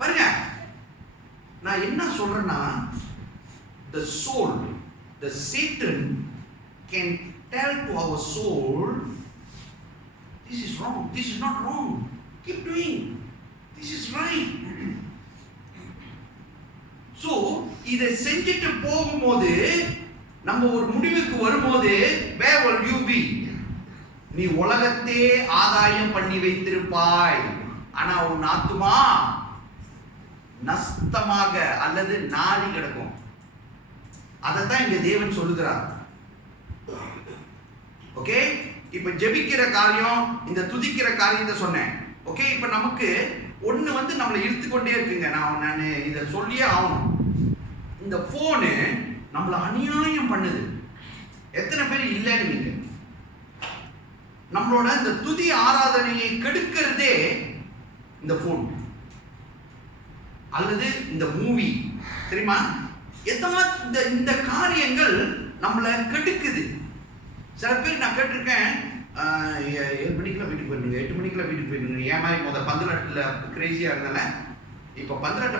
பாருங்க, நான் என்ன சொல்றேன்னா, the soul, the Satan can tell to our soul, this is wrong, this is not wrong, keep doing, this is right. So இதை செஞ்சுட்டு போகும்போது நம்ம ஒரு முடிவுக்கு வரும்போது, where will you be? நீ உலகத்தே ஆதாயம் பண்ணி வைத்திருப்பாய், ஆனா உன் ஆத்துமா நஷ்டமாக அல்லது நாரி கிடக்கும். அதைத்தான் இங்க தேவன் சொல்லுகிறார். ஓகே, இப்ப ஜெபிக்கிற காரியம், இந்த துதிக்கிற காரியத்தை சொன்னேன். ஓகே, இப்ப நமக்கு ஒண்ணு வந்து நம்மளை இழுத்துக்கொண்டே இருக்குங்க. நான் இதை சொல்லியே ஆகணும். இந்த போனு நம்மளை அநியாயம் பண்ணுது. எத்தனை பேர் இல்லைன்னு நீங்க நம்மளோட இந்த துதி ஆராதனையை கெடுக்கிறதே இந்த போன் அல்லது இந்த மூவி, தெரியுமா? இந்த காரியங்கள் நம்மளை கெடுக்குது. சில பேர் நான் கேட்டிருக்கேன், 7 மணிக்கெல்லாம் வீட்டுக்கு போயிருங்க, 8 மணிக்கெல்லாம் வீட்டுக்கு போயிருங்க. ஏன் மாதிரி முதல் 12 கிரேசியா இருந்தால இப்போ 12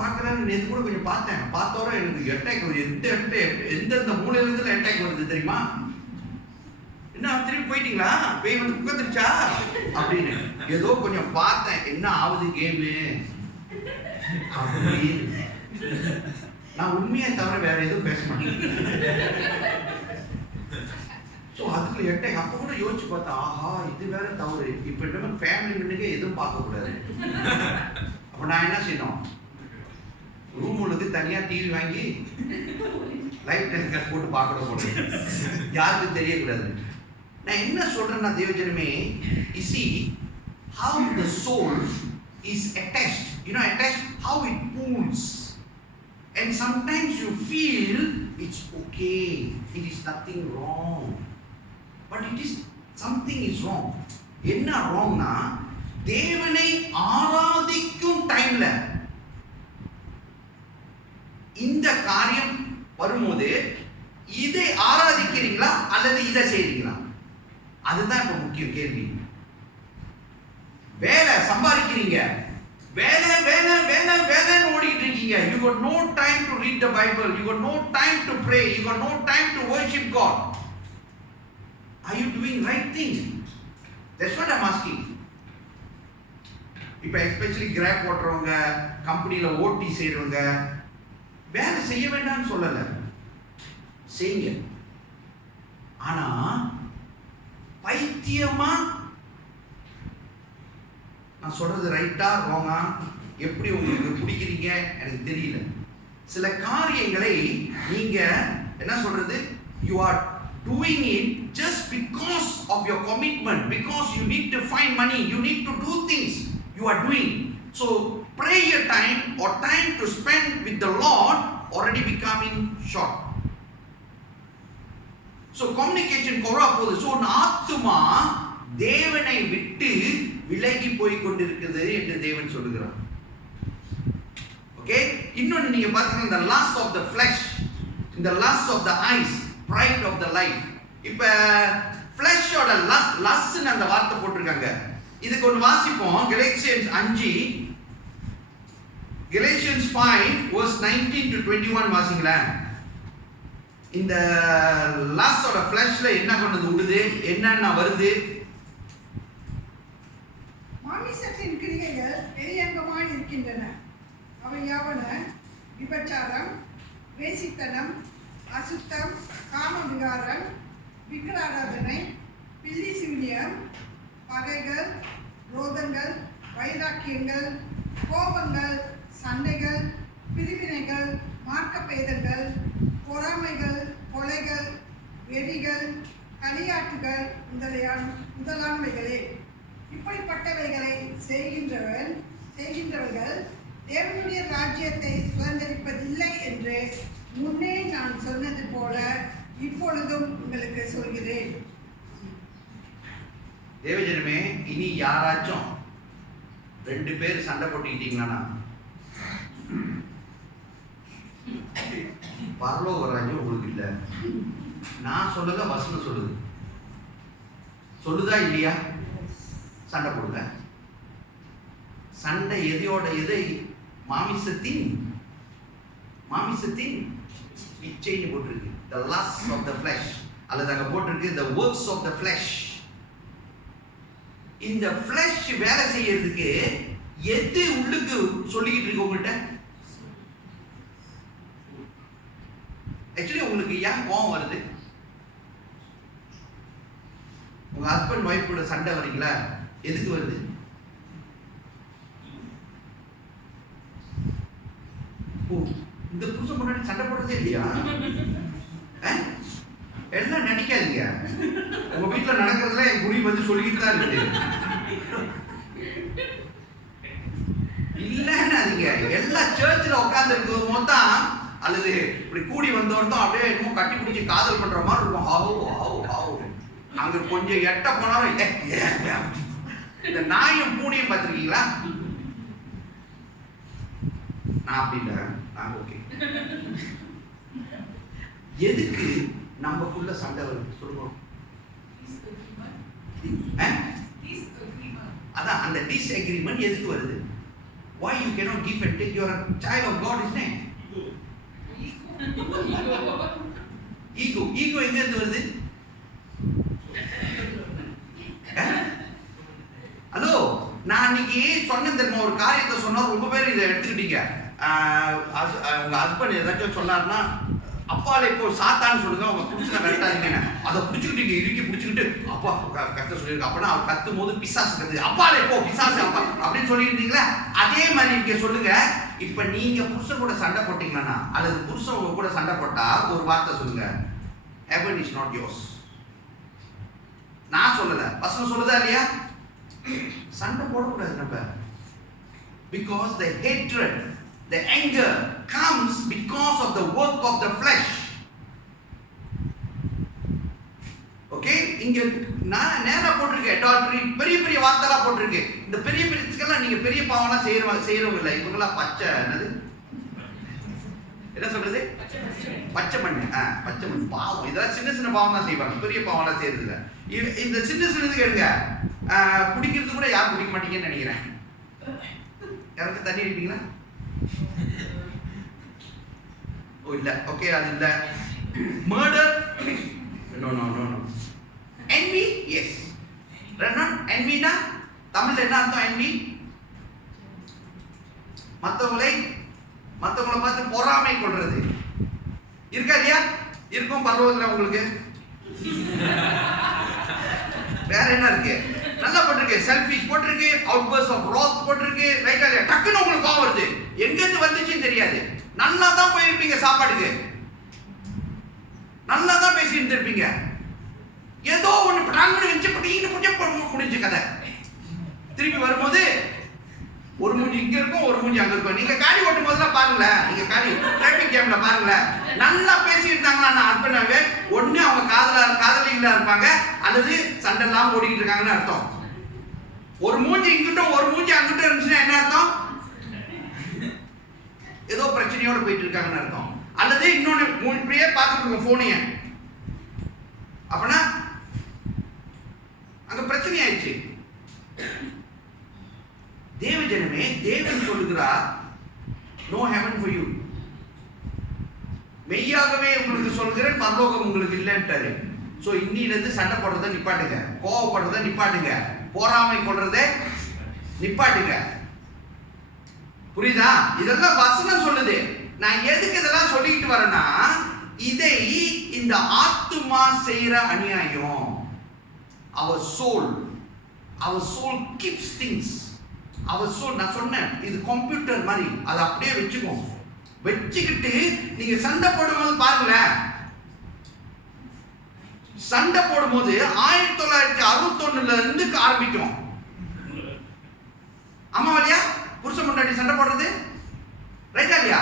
பார்க்குறேன்னு நேற்று கூட கொஞ்சம் பார்த்தேன். பார்த்தோட எனக்கு அட்டாக் வருது. எந்தெந்த மூலையிலிருந்து அட்டாக் வருது தெரியுமா? என்ன திரும்பி போயிட்டீங்களா, போய் வந்து உட்காந்துருச்சா அப்படின்னு ஏதோ கொஞ்சம் பார்த்தேன். என்ன ஆகுது கேமு அப்படின்னு. நான் உண்மையை தவிர வேற எதுவும் பேச மாட்டேன். ஸோ அதுக்கு எட்டை அப்போ கூட யோசிச்சு பார்த்தா, ஆஹா இது வேற தவறு. இப்போ என்ன ஃபேமிலி முன்னுக்கே எதுவும் பார்க்கக்கூடாது. அப்போ நான் என்ன செய்யணும், ரூமுக்கு தனியாக டிவி வாங்கி லைட் டெலிகாஸ்ட் போட்டு பார்க்கணும் போது யாருக்கும் தெரியக்கூடாது. நான் என்ன சொல்றேன்னா தேவஜனமே, you see how the soul is attached, attached, how it pulls, and sometimes you feel it's okay, it is nothing wrong, but it is something is wrong. என்ன wrongனா, தேவனை ஆராதிக்கும் டைம்ல இந்த காரியம் வரும்போது இதை ஆராதிக்கிறீங்களா அல்லது இதை செய்றீங்களா? அதுதான் இப்ப முக்கிய கேள்வி. வேலை சம்பாதிக்கிறீங்க, வேலை வேலை வேலை வேலைன்னு ஓடிட்டு இருக்கீங்க. You got no time to read the Bible, you got no time to pray, you got no time to worship God. Are you doing right thing? That's what I'm asking. இப்ப எஸ்பெஷலி கிராப் ஓட்டுறவங்க, கம்பெனியில ஓட்டி செய்யறவங்க, வேலை செய்ய வேண்டாம்னு சொல்லல, செய்யுங்க. ஆனா பைத்தியமா, நான் சொல்றது ரைட்டா ராங்கா, எப்படி உங்களுக்கு பிடிக்கிறீங்க எனக்கு தெரியல. சில காரியங்களை நீங்க என்ன சொல்றது, you are doing it just because of your commitment, because you need to find money, you need to do things you are doing. So prayer time or time to spend with the Lord already becoming short. So communication குறைவா போகுது. So ஆத்துமா தேவனை விட்டு விலகி போய் கொண்டிருக்கிறது என்று தேவன் சொல்லுகிறார். ஓகே, இன்னொன்னு நீங்க பாத்தீங்கன்னா, the lust of the flesh, the lust of the eyes, pride of the life. இப்ப flesh ஓட lust ன்னு அந்த வார்த்தை போட்டிருக்காங்க. இதுக்கு ஒரு வாசிப்போம். Galatians 5 Galatians 5 verse 19 to 21 வாசிங்களா. இந்த lust ஓட fleshல என்ன பண்ணுது, விடுது, என்னன்னா வருது. மாமிசத்தின் கிரியைகள் வெளியங்கமாய் இருக்கின்றன. அவை யாவன: விபச்சாரம், வேசித்தனம், அசுத்தம், காம விகாரம், விக்கிராராதனை, பில்லி சூனியம், பகைகள், ரோதங்கள், வைராக்கியங்கள், கோபங்கள், சண்டைகள், பிரிவினைகள், மார்க்கப்பேதங்கள், பொறாமைகள், கொலைகள், வெறிகள், களியாட்டுகள் முதலானவைகளே. இப்படிப்பட்டவைகளை செய்கின்றவர்கள் தேவனுடைய ராஜ்யத்தை சுதந்திரிப்பதில்லை என்று முன்னே நான் சொன்னது போல இப்பொழுதும் உங்களுக்கு சொல்கிறேன். தேவஜனமே, இனி யாராச்சும் 2 பேர் சண்டை போட்டுக்கிட்டீங்களா, பரலோக ராஜ்யம் உங்களுக்கு இல்லை. நான் சொல்லல, வசனம் சொல்லுது. சொல்லுதா இல்லையா? சண்டை போடுங்க. சண்டை எதையோட எதை? மாமிசத்தின் இச்சைன்னு போட்டிருக்கு. the lust of the flesh, அல்லது அங்க போட்டிருக்கு the works of the flesh. இந்த flesh வேலை செய்யறதுக்கு எது உள்ளுக்கு சொல்லிக்கிட்டு இருக்கு உங்கள்கிட்ட? ஆக்சுவலி உங்களுக்கு ஏன் கோவம் வருது? உங்க ஹஸ்பண்ட் ஒய்ஃப் கூட சண்டை வரீங்களா, எதுக்கு வருது? இந்த புருஷன் முன்னாடி சண்டை போடுறதே இல்லையா? எல்லாம் நடிக்காதீங்க. உங்க வீட்டுல நடக்கிறதுல என் குடி வந்து சொல்லிக்கிட்டு தான் இருக்கு. இல்லைன்னாதீங்க. எல்லா சர்ச்சில் உட்கார்ந்து இருக்கும் போது தான், அல்லது இப்படி கூடி வந்தோர்தான் அப்படியே என்னமோ கட்டி பிடிச்சி காதல் பண்ற மாதிரி இருக்கும். ஹவு அங்க கொஞ்சம் எட்ட போனாலும் இந்த நாயும் பூனையும் பார்த்துருக்கீங்களா? நான் அப்படி இல்லை, நான் ஓகே. எதுக்கு நமக்குள்ள சண்டை வருது சொல்லுங்க? அதான் அந்த டிஸ்அக்ரிமெண்ட் எதுக்கு வருது? Why you cannot give and take? You are a child of God, isn't it? Ego எங்க இருந்து வருது? ஹலோ, நான் அன்னைக்கு சொன்னேன் தெரியுமா, ஒரு காரியத்தை சொன்னா ரொம்ப பேர் இதை எடுத்துக்கிட்டீங்க. உங்க ஹஸ்பண்ட் ஏதாச்சும் சொன்னார்னா, அப்பால இப்போ சாத்தான்னு சொல்லுங்க, அவங்க புடிச்சுனா கரெக்டாதீங்க. அதை பிடிச்சிக்கிட்டு இறுக்கி பிடிச்சிக்கிட்டு அப்பா கஷ்டம் சொல்லியிருக்கு. அப்பனா அவர் கத்தும் போது பிசாசு கத்து, அப்பால இப்போ பிசாசு அப்பா அப்படின்னு சொல்லியிருந்தீங்களா? அதே மாதிரி இங்க சொல்லுங்க. இப்ப நீங்க புருஷன் கூட சண்டை போட்டீங்கன்னா, அல்லது புருஷன் உங்க கூட சண்டை போட்டா ஒரு வார்த்தை சொல்லுங்க, heaven is not yours. நான் சொல்லல, வசனம் சொல்லுதா இல்லையா? சண்டை போடக்கூடாது நம்ம. Because the hatred, the anger comes because of the work of the flesh. Okay, இங்க நான் நேரா போட்டிருக்கேன் adultery, பெரிய பெரிய வார்த்தைலாம் போட்டிருக்கு. இந்த பெரிய பெரியதுக்கெல்லாம் நீங்க பெரிய பாவம்லாம் செய்யறவங்க இல்லை. இவங்கெல்லாம் பச்சை என்னது என்ன சொல்றது? பச்சை மண். பச்சை மண் பாவம். இதெல்லாம் சின்ன சின்ன பாவம் தான் செய்வாங்க, பெரிய பாவம்லாம் செய்யறது இல்லை. இந்த சின்ன சின்னதுக்கு எடுங்க. குடிக்கிறது கூட யாரும் குடிக்க மாட்டீங்கன்னு நினைக்கிறேன். யாருக்கு தண்ணி அடிப்பீங்களா? ஓ இல்ல, ஓகே, அது இல்ல. Murder, no no no no. envy, yes. ரெண்டாம் envyனா தமிழ்ல என்ன அர்த்தம்? envy மத்தவங்களை பார்த்து பொறாமை கொள்றது. இருக்கா இல்லையா? இருக்கும் பரலோகத்துல உங்களுக்கு. வேற என்ன இருக்கு? நல்லா போட்டிருக்கு. செல்ஃபிஷ் போட்டிருக்கு, அவுட்பர்ஸ்ட் ஆஃப் ராத் போட்டிருக்கு. ரைட்டா இல்லையா? டக்குன்னு உங்களுக்கு கோவம் வருது. எங்க இருந்து வந்துச்சுன்னு தெரியாது. நல்லா தான் போயிருப்பீங்க சாப்பாடுக்கு, நல்லா தான் பேசி இருந்திருப்பீங்க. ஏதோ ஒண்ணு பட்டாங்கன்னு வச்சு முடிஞ்சு கதை. திருப்பி வரும்போது ஒரு மூஞ்சி இங்க இருக்கும், ஒரு மூஞ்சி அங்க இருக்கும். நீங்க காடி ஓட்டும் போதெல்லாம் பாருங்களேன், நீங்க காடி டிராபிக் ஜாம்ல பாருங்களேன், நல்லா பேசிட்டு இருந்தாங்களா ஹஸ்பண்டாவே, ஒண்ணு அவங்க காதலிகளா இருப்பாங்க, அல்லது சண்டை எல்லாம் ஓடிக்கிட்டு இருக்காங்கன்னு அர்த்தம். ஒரு மூஞ்சி இங்கிட்டும் ஒரு மூஞ்சி அங்கிட்டும் இருந்துச்சுன்னா என்ன அர்த்தம்? ஏதோ பிரச்சனையோட போயிட்டு இருக்காங்கன்னு அர்த்தம். அல்லது இன்னொன்னு இப்படியே பார்த்துட்டு இருக்கோம் போனைய, அப்பனா அங்க பிரச்சனை ஆயிடுச்சு. தேவஜனமே, தேவன் சொல்லுகிறார், நோ ஹெவன் ஃபார் யூ. மெய்யாகவே உங்களுக்கு சொல்கிறேன், பரலோகம் உங்களுக்கு இல்லைன்ட்டாரு. சோ இன்னிலிருந்து சண்டை போடுறதை நிப்பாட்டுங்க, கோவப்படுறதை நிப்பாட்டுங்க, பொறாமை கொள்றதை நிப்பாட்டுங்க. புரியுதா? இதெல்லாம் வசனம் சொல்லுது. நான் எதுக்கு இதெல்லாம் சொல்லிட்டு வரேன்னா, இதை இந்த ஆத்துமா செய்யற அநியாயம். our soul keeps things. our soul, நான் சொன்னேன், இது கம்ப்யூட்டர் மாதிரி, அதை அப்படியே வச்சுக்கோங்க. வச்சுக்கிட்டு நீங்க சண்டை போடும்போது பாருங்களேன், சண்டை போடும்போது 1961 இருந்து ஆரம்பிக்கும். ஆமா இல்லையா? புருஷன் முன்னாடி சண்டை போடுறது ரைட்டா இல்லையா?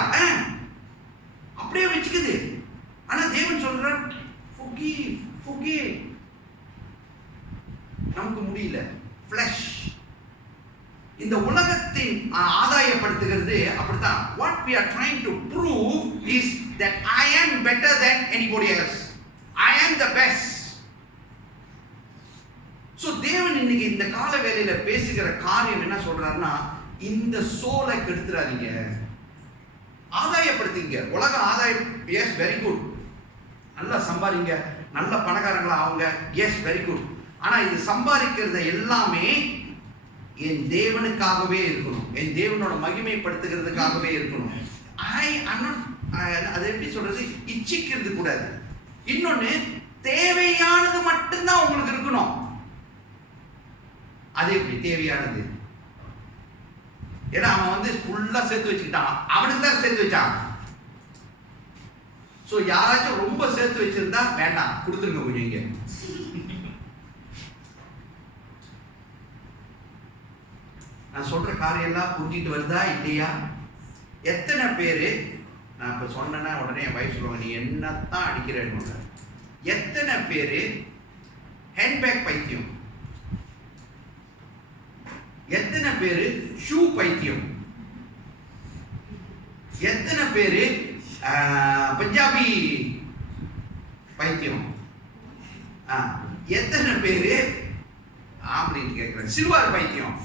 அப்படியே வச்சுக்குது. ஆனா தேவன் சொல்றார் forgive. நமக்கு முடியல. ஃப்ளஷ் இந்த உலகத்தின் ஆதாயப்படுத்துகிறது அப்படித்தான். What we are trying to prove is that I am better than anybody else. I am the best. So தேவன் இன்னைக்கு இந்த கால வேளையில பேசுகிற காரியம் என்ன சொல்றாருன்னா, இந்த சோலை கெடுத்துறாதீங்க, ஆதாயப்படுத்திங்க. உலக ஆதாயம், எஸ் வெரி குட், நல்லா சம்பாதிங்க, நல்ல பணக்காரங்களா அவங்க, எஸ் வெரி குட். ஆனா இது சம்பாதிக்கிறது எல்லாமே என் தேவனுக்காகவே இருக்கணும், என் தேவனோட மகிமைப்படுத்துகிறதுக்காகவே இருக்கணும். அது எப்படி சொல்றது, இச்சிக்கிறது கூடாது. இன்னொன்னு, தேவையானது மட்டும்தான் உங்களுக்கு இருக்கணும். அது எப்படி தேவையானது? ஏன்னா அவன் ஃபுல்லா சேர்த்து வச்சுக்கிட்டான், அவனுக்கு தான் சேர்த்து வச்சான். சோ யாராச்சும் ரொம்ப சேர்த்து வச்சிருந்தா வேண்டாம், கொடுத்துருங்க கொஞ்சம் இங்க. நான் சொல்ற காரியம் எல்லாம் புரிஞ்சிட்டு வருதா இல்லையா? எத்தனை பேரு, நான் இப்ப சொன்னேன்னா உடனே என் வைஃப் சொல்லுவாங்க, நீ என்னத்தான் அடிக்கிறேன்னு. எத்தனை பேரு ஹேண்ட்பேக் பைத்தியம், எத்தனை பேரு ஷூ பைத்தியம், எத்தனை பேரு பஞ்சாபி பைத்தியம், எத்தனை பேரு அப்படின்னு கேட்கிறேன் சில்வர் பைத்தியம்,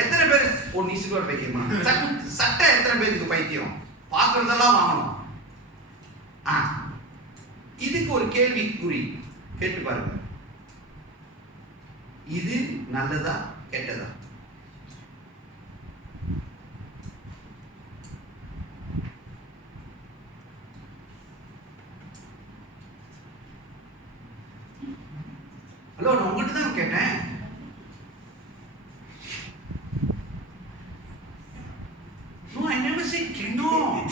எத்தனை பேர் நீ சில்வர் பைத்தியமா, சட்டை எத்தனை பேருக்கு பைத்தியம், பார்க்கறதெல்லாம் வாங்கணும். இதுக்கு ஒரு கேள்விக்குறி கேட்டு பாருங்க, இது நல்லதா கெட்டதா? ஹலோ, நான் உங்ககிட்ட தான் கேட்டேன். No, I never said cannot.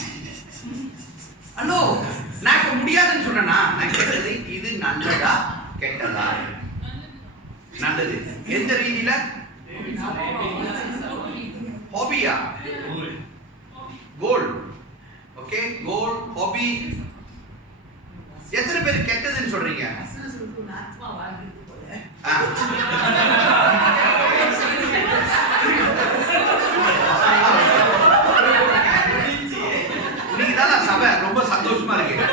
Hello, நான் இப்ப முடியாதுன்னு சொன்னா, நான் கேட்டது இது நல்லதா கெட்டதா? நல்லது. எந்த ரீதியில? ஹாபியா? கோல். ஓகே, கோல், ஹாபி. எத்தனை பேர் கெட்டதுன்னு சொல்றீங்க? நீங்கதான் சபை ரொம்ப சந்தோஷமா இருக்கு.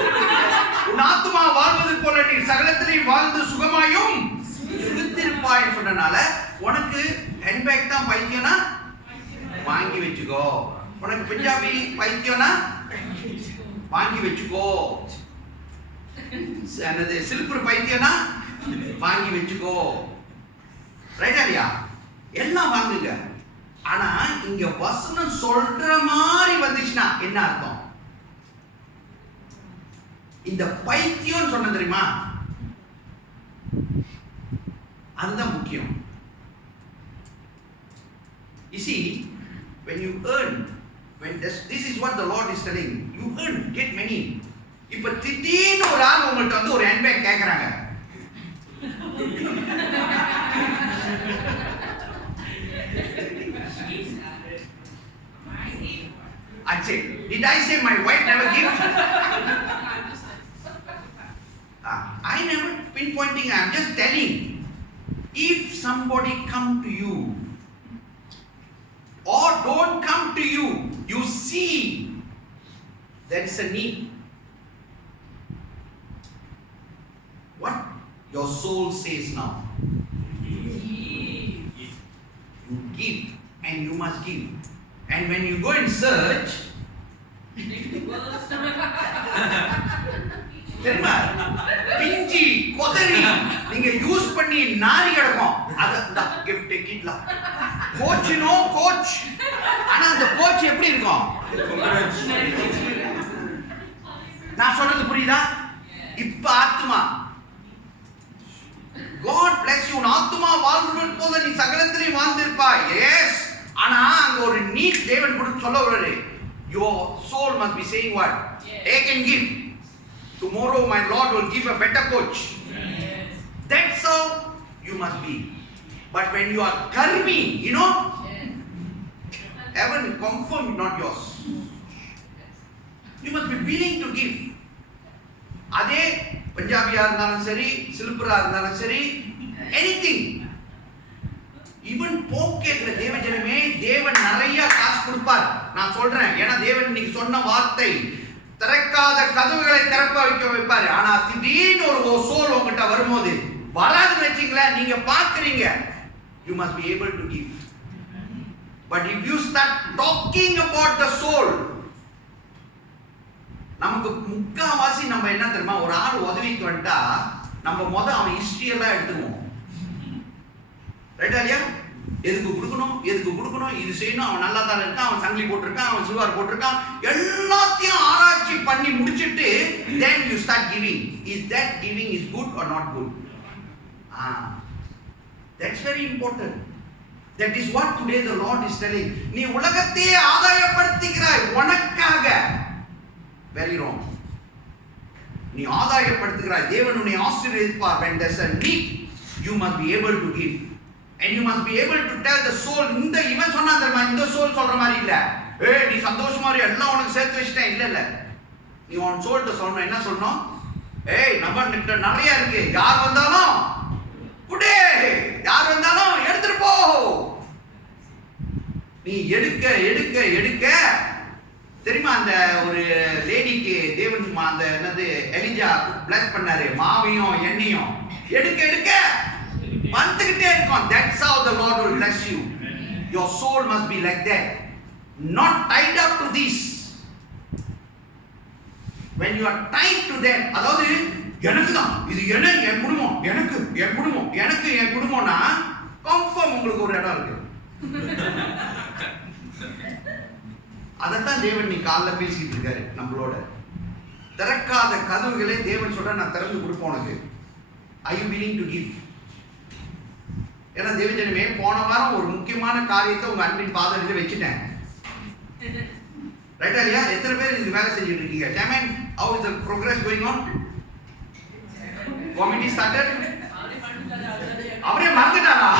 உன் ஆத்துமா வாழ்வது போல நீ சகலத்திலையும் வாழ்ந்து சுகமாயும் சுகத்திருப்பாய் சொன்னனால, உனக்கு ஹேண்ட்பேக் தான் பைத்தியம்னா வாங்கி வச்சுக்கோ, உனக்கு பஞ்சாபி பைத்தியம்னா வாங்கி வச்சுக்கோ, சில்பர் பைத்தியம்னா வாங்கி வச்சுக்கோ. ரைட்டா இல்லையா? எல்லாம் வாங்குங்க. ஆனா இங்க வசனம் சொல்ற மாதிரி வந்துச்சுன்னா என்ன அர்த்தம்? இந்த பைத்தியம் சொன்ன தெரியுமா, அதுதான் முக்கியம். You see, when you earn, this is what the Lord is telling, you earn, get many. இப்ப திடீர்னு ஒரு ஆள் உங்கள்ட்ட ஒரு ஹேண்ட்பேக் கேக்குறாங்க, did I say my wife never gives? I never pinpointing, I'm just telling. If somebody come to you or don't come to you, you see there is a need. What your soul says now, you give, and you must give. And when you go and search, தெரியுமா, பிஞ்சி கொதறி நீங்க use பண்ணி நாரி கிடக்கும், அத gift கிட்ல கோச்னோ coach. ஆனா அந்த coach எப்படி இருக்கும்? நான் சொல்றது புரியுதா? இப்ப ஆத்துமா, God bless you, உன் ஆத்துமா வாழ்வது போல நீ சகலத்திலையும் வாழ்ந்திருப்பாய். எஸ், ஆனா அங்க ஒரு நீட் தேவன் கொடுத்து சொல்ல வர்றாரு, your soul must be saying what? Take and give. Tomorrow my Lord will give a better coach. Yes. That's how you must be. But when you are karmi, you know, heaven confirm, not yours. You must be willing to give. அதே பஞ்சாபியா இருந்தாலும் சரி, சில்பரா இருந்தாலும் சரி, anything. Even போக்கெட்ல தேவஜனமே, தேவன் நிறைய காசு கொடுப்பார். நான் சொல்றேன், ஏன்னா தேவன் இன்னைக்கு சொன்ன வார்த்தை, திறக்காத கதவுகளை திறக்க வைப்பாரு. ஆனா திடீர்னு ஒரு சோல் உங்ககிட்ட வரும்போது, வராதுன்னு வச்சீங்களேன், நீங்க பாக்குறீங்க, you must be able to give. But if you start talking about the soul, நமக்கு முக்காவாசி நம்ம என்ன தெரியுமா, ஒரு ஆள் உதவிக்கு வந்துட்டா நம்ம அவன் ஹிஸ்டரி எல்லாம் எடுத்துருவோம். ரைட்டா இல்லையா? எதுக்கு கொடுக்கணும், இது செய்யணும், அவன் நல்லா தான் இருக்கான், அவன் சங்கிலி போட்டிருக்கான், அவன் சில்வார் போட்டிருக்கான், எல்லாத்தையும் ஆராய்ச்சி பண்ணி முடிச்சிட்டு then you start giving. Is that giving is good or not good? That's very important. That is what today the Lord is telling. நீ உலகத்தையே ஆதாயப்படுத்துகிறாய் உனக்காக. Very wrong. நீ ஆதாயப்படுத்துகிறாய், தேவன் உன்னை ஆசீர்வதிப்பார். When there's a need, you must be able to give. And you must be able to tell the soul. இந்த இவன் சொன்னா தெரியுமா, இந்த soul சொல்ற மாதிரி இல்ல, நீ சந்தோஷமா இரு, எல்லாம் உனக்கு சேர்த்து வச்சிட்டேன், இல்ல. நீ உன் soul சொல்லணும், என்ன சொல்லணும்? நம்ம கிட்ட நிறைய இருக்கு, யார் வந்தாலும் குடே, யார் வந்தாலும் எடுத்துட்டு போ. நீ எடுக்க தெரியுமா, அந்த ஒரு லேடிக்கு தேவன் அந்த என்னது எலிஜா பிளஸ் பண்ணாரு, மாவையும் எண்ணெயும் எடுக்க வந்துகிட்டே இருக்கும். That's how the Lord will bless you. Your soul must be like that, not tied up to this. When you are tied to that, அதாவது எனக்கு தான் இது, என் குடும்பம், எனக்கு என் குடும்பம்னா கன்ஃபார்ம் உங்களுக்கு ஒரு இடம் இருக்கு. அதைத்தான் தேவன் நீ காலைல பேசிக்கிட்டு இருக்காரு நம்மளோட. திறக்காத கதவுகளை தேவன் சொல்ற, நான் திறந்து கொடுப்பேன் உனக்கு. Are you willing to give? ஏன்னா தேவஜனமே, போன வாரம் ஒரு முக்கியமான காரியத்தை உங்க அன்பின் பாதத்தில் வச்சுட்டேன். ரைட்டா இல்லையா? எத்தனை பேர் இதுக்கு வேலை செஞ்சுட்டு இருக்கீங்க? Amen. How is the progress going on? Committee started? அவரே மறந்துட்டாரா?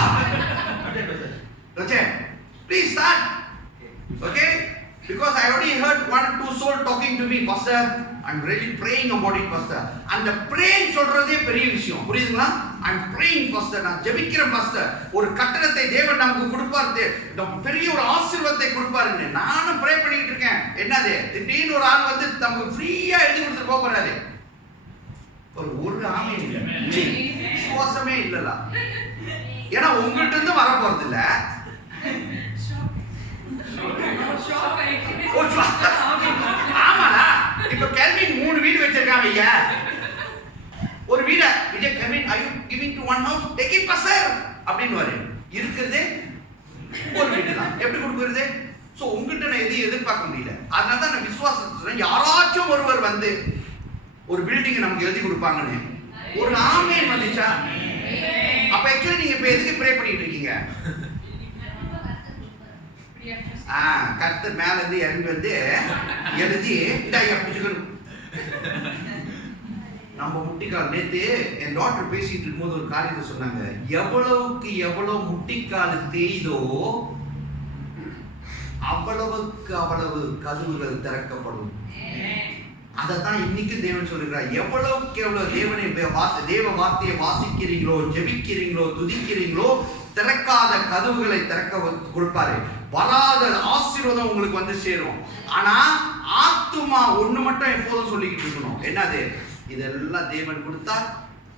Please start. Okay? Because I already heard 1 or 2 souls talking to me, Pastor, I'm really praying about it, Pastor. And the praying சொல்றதே பெரிய விஷயம். புரியுதுங்களா? I'm praying, Pastor. நான் ஜெபிக்கிறேன், Pastor. ஒரு கட்டணத்தை தேவன் நமக்கு கொடுப்பாரு, பெரிய ஒரு ஆசீர்வாதத்தை கொடுப்பாருன்னு நானும் ப்ரே பண்ணிட்டு இருக்கேன். என்னது, திடீர்னு ஒரு ஆள் வந்து நமக்கு ஃப்ரீயா எழுதி கொடுத்துட்டு போறாரு. ஒரு ஆமே இல்லை, விசுவாசமே இல்லல. ஏன்னா உங்கள்கிட்ட இருந்து வர போறது இல்ல. ஆமாடா, இப்ப கெல்வின் 3 வீடு வச்சிருக்காங்க. ஐயா, ஒரு வீட Vijay kelvin, are you giving to one house? Take it, pastor அப்படின்னு வரு. இருக்குது ஒரு வீடு தான், எப்படி கொடுக்குறது? சோ உங்கள்கிட்ட நான் எதையும் எதிர்பார்க்க முடியல. அதனால தான் நான் விசுவாசம், யாராச்சும் ஒருவர் வந்து ஒரு பில்டிங் நமக்கு எழுதி கொடுப்பாங்கன்னு ஒரு ஆமென் வந்துச்சா? அப்ப ஆக்சுவலி நீங்க இப்ப எதுக்கு ப்ரே பண்ணிட்டு இருக்கீங்க? கர்த்தர் மேல இருந்து இறங்கி வந்து எழுதி புடிச்சுக்கணும். நம்ம முட்டிக்கால், நேத்து என் டாக்டர் பேசிட்டு இருக்கும்போது ஒரு காரியத்தை சொன்னாங்க, எவ்வளவுக்கு எவ்வளவு முட்டிக்கால் தேய்தோ அவ்வளவுக்கு அவ்வளவு கதவுகள் திறக்கப்படும். அதைத்தான் இன்னைக்கு தேவன் சொல்லுகிறார். எவ்வளவுக்கு எவ்வளவு தேவ வார்த்தையை வாசிக்கிறீங்களோ, ஜெபிக்கிறீங்களோ, துதிக்கிறீங்களோ, திறக்காத கதவுகளை திறக்க கொடுப்பாரு. வராத ஆசீர்வாதம் உங்களுக்கு வந்து சேரும். ஆனா ஆத்துமா ஒண்ணு மட்டும் எப்போதும் சொல்லிக்கிட்டு இருக்கணும், என்னது? இதெல்லாம் தேவன் கொடுத்தா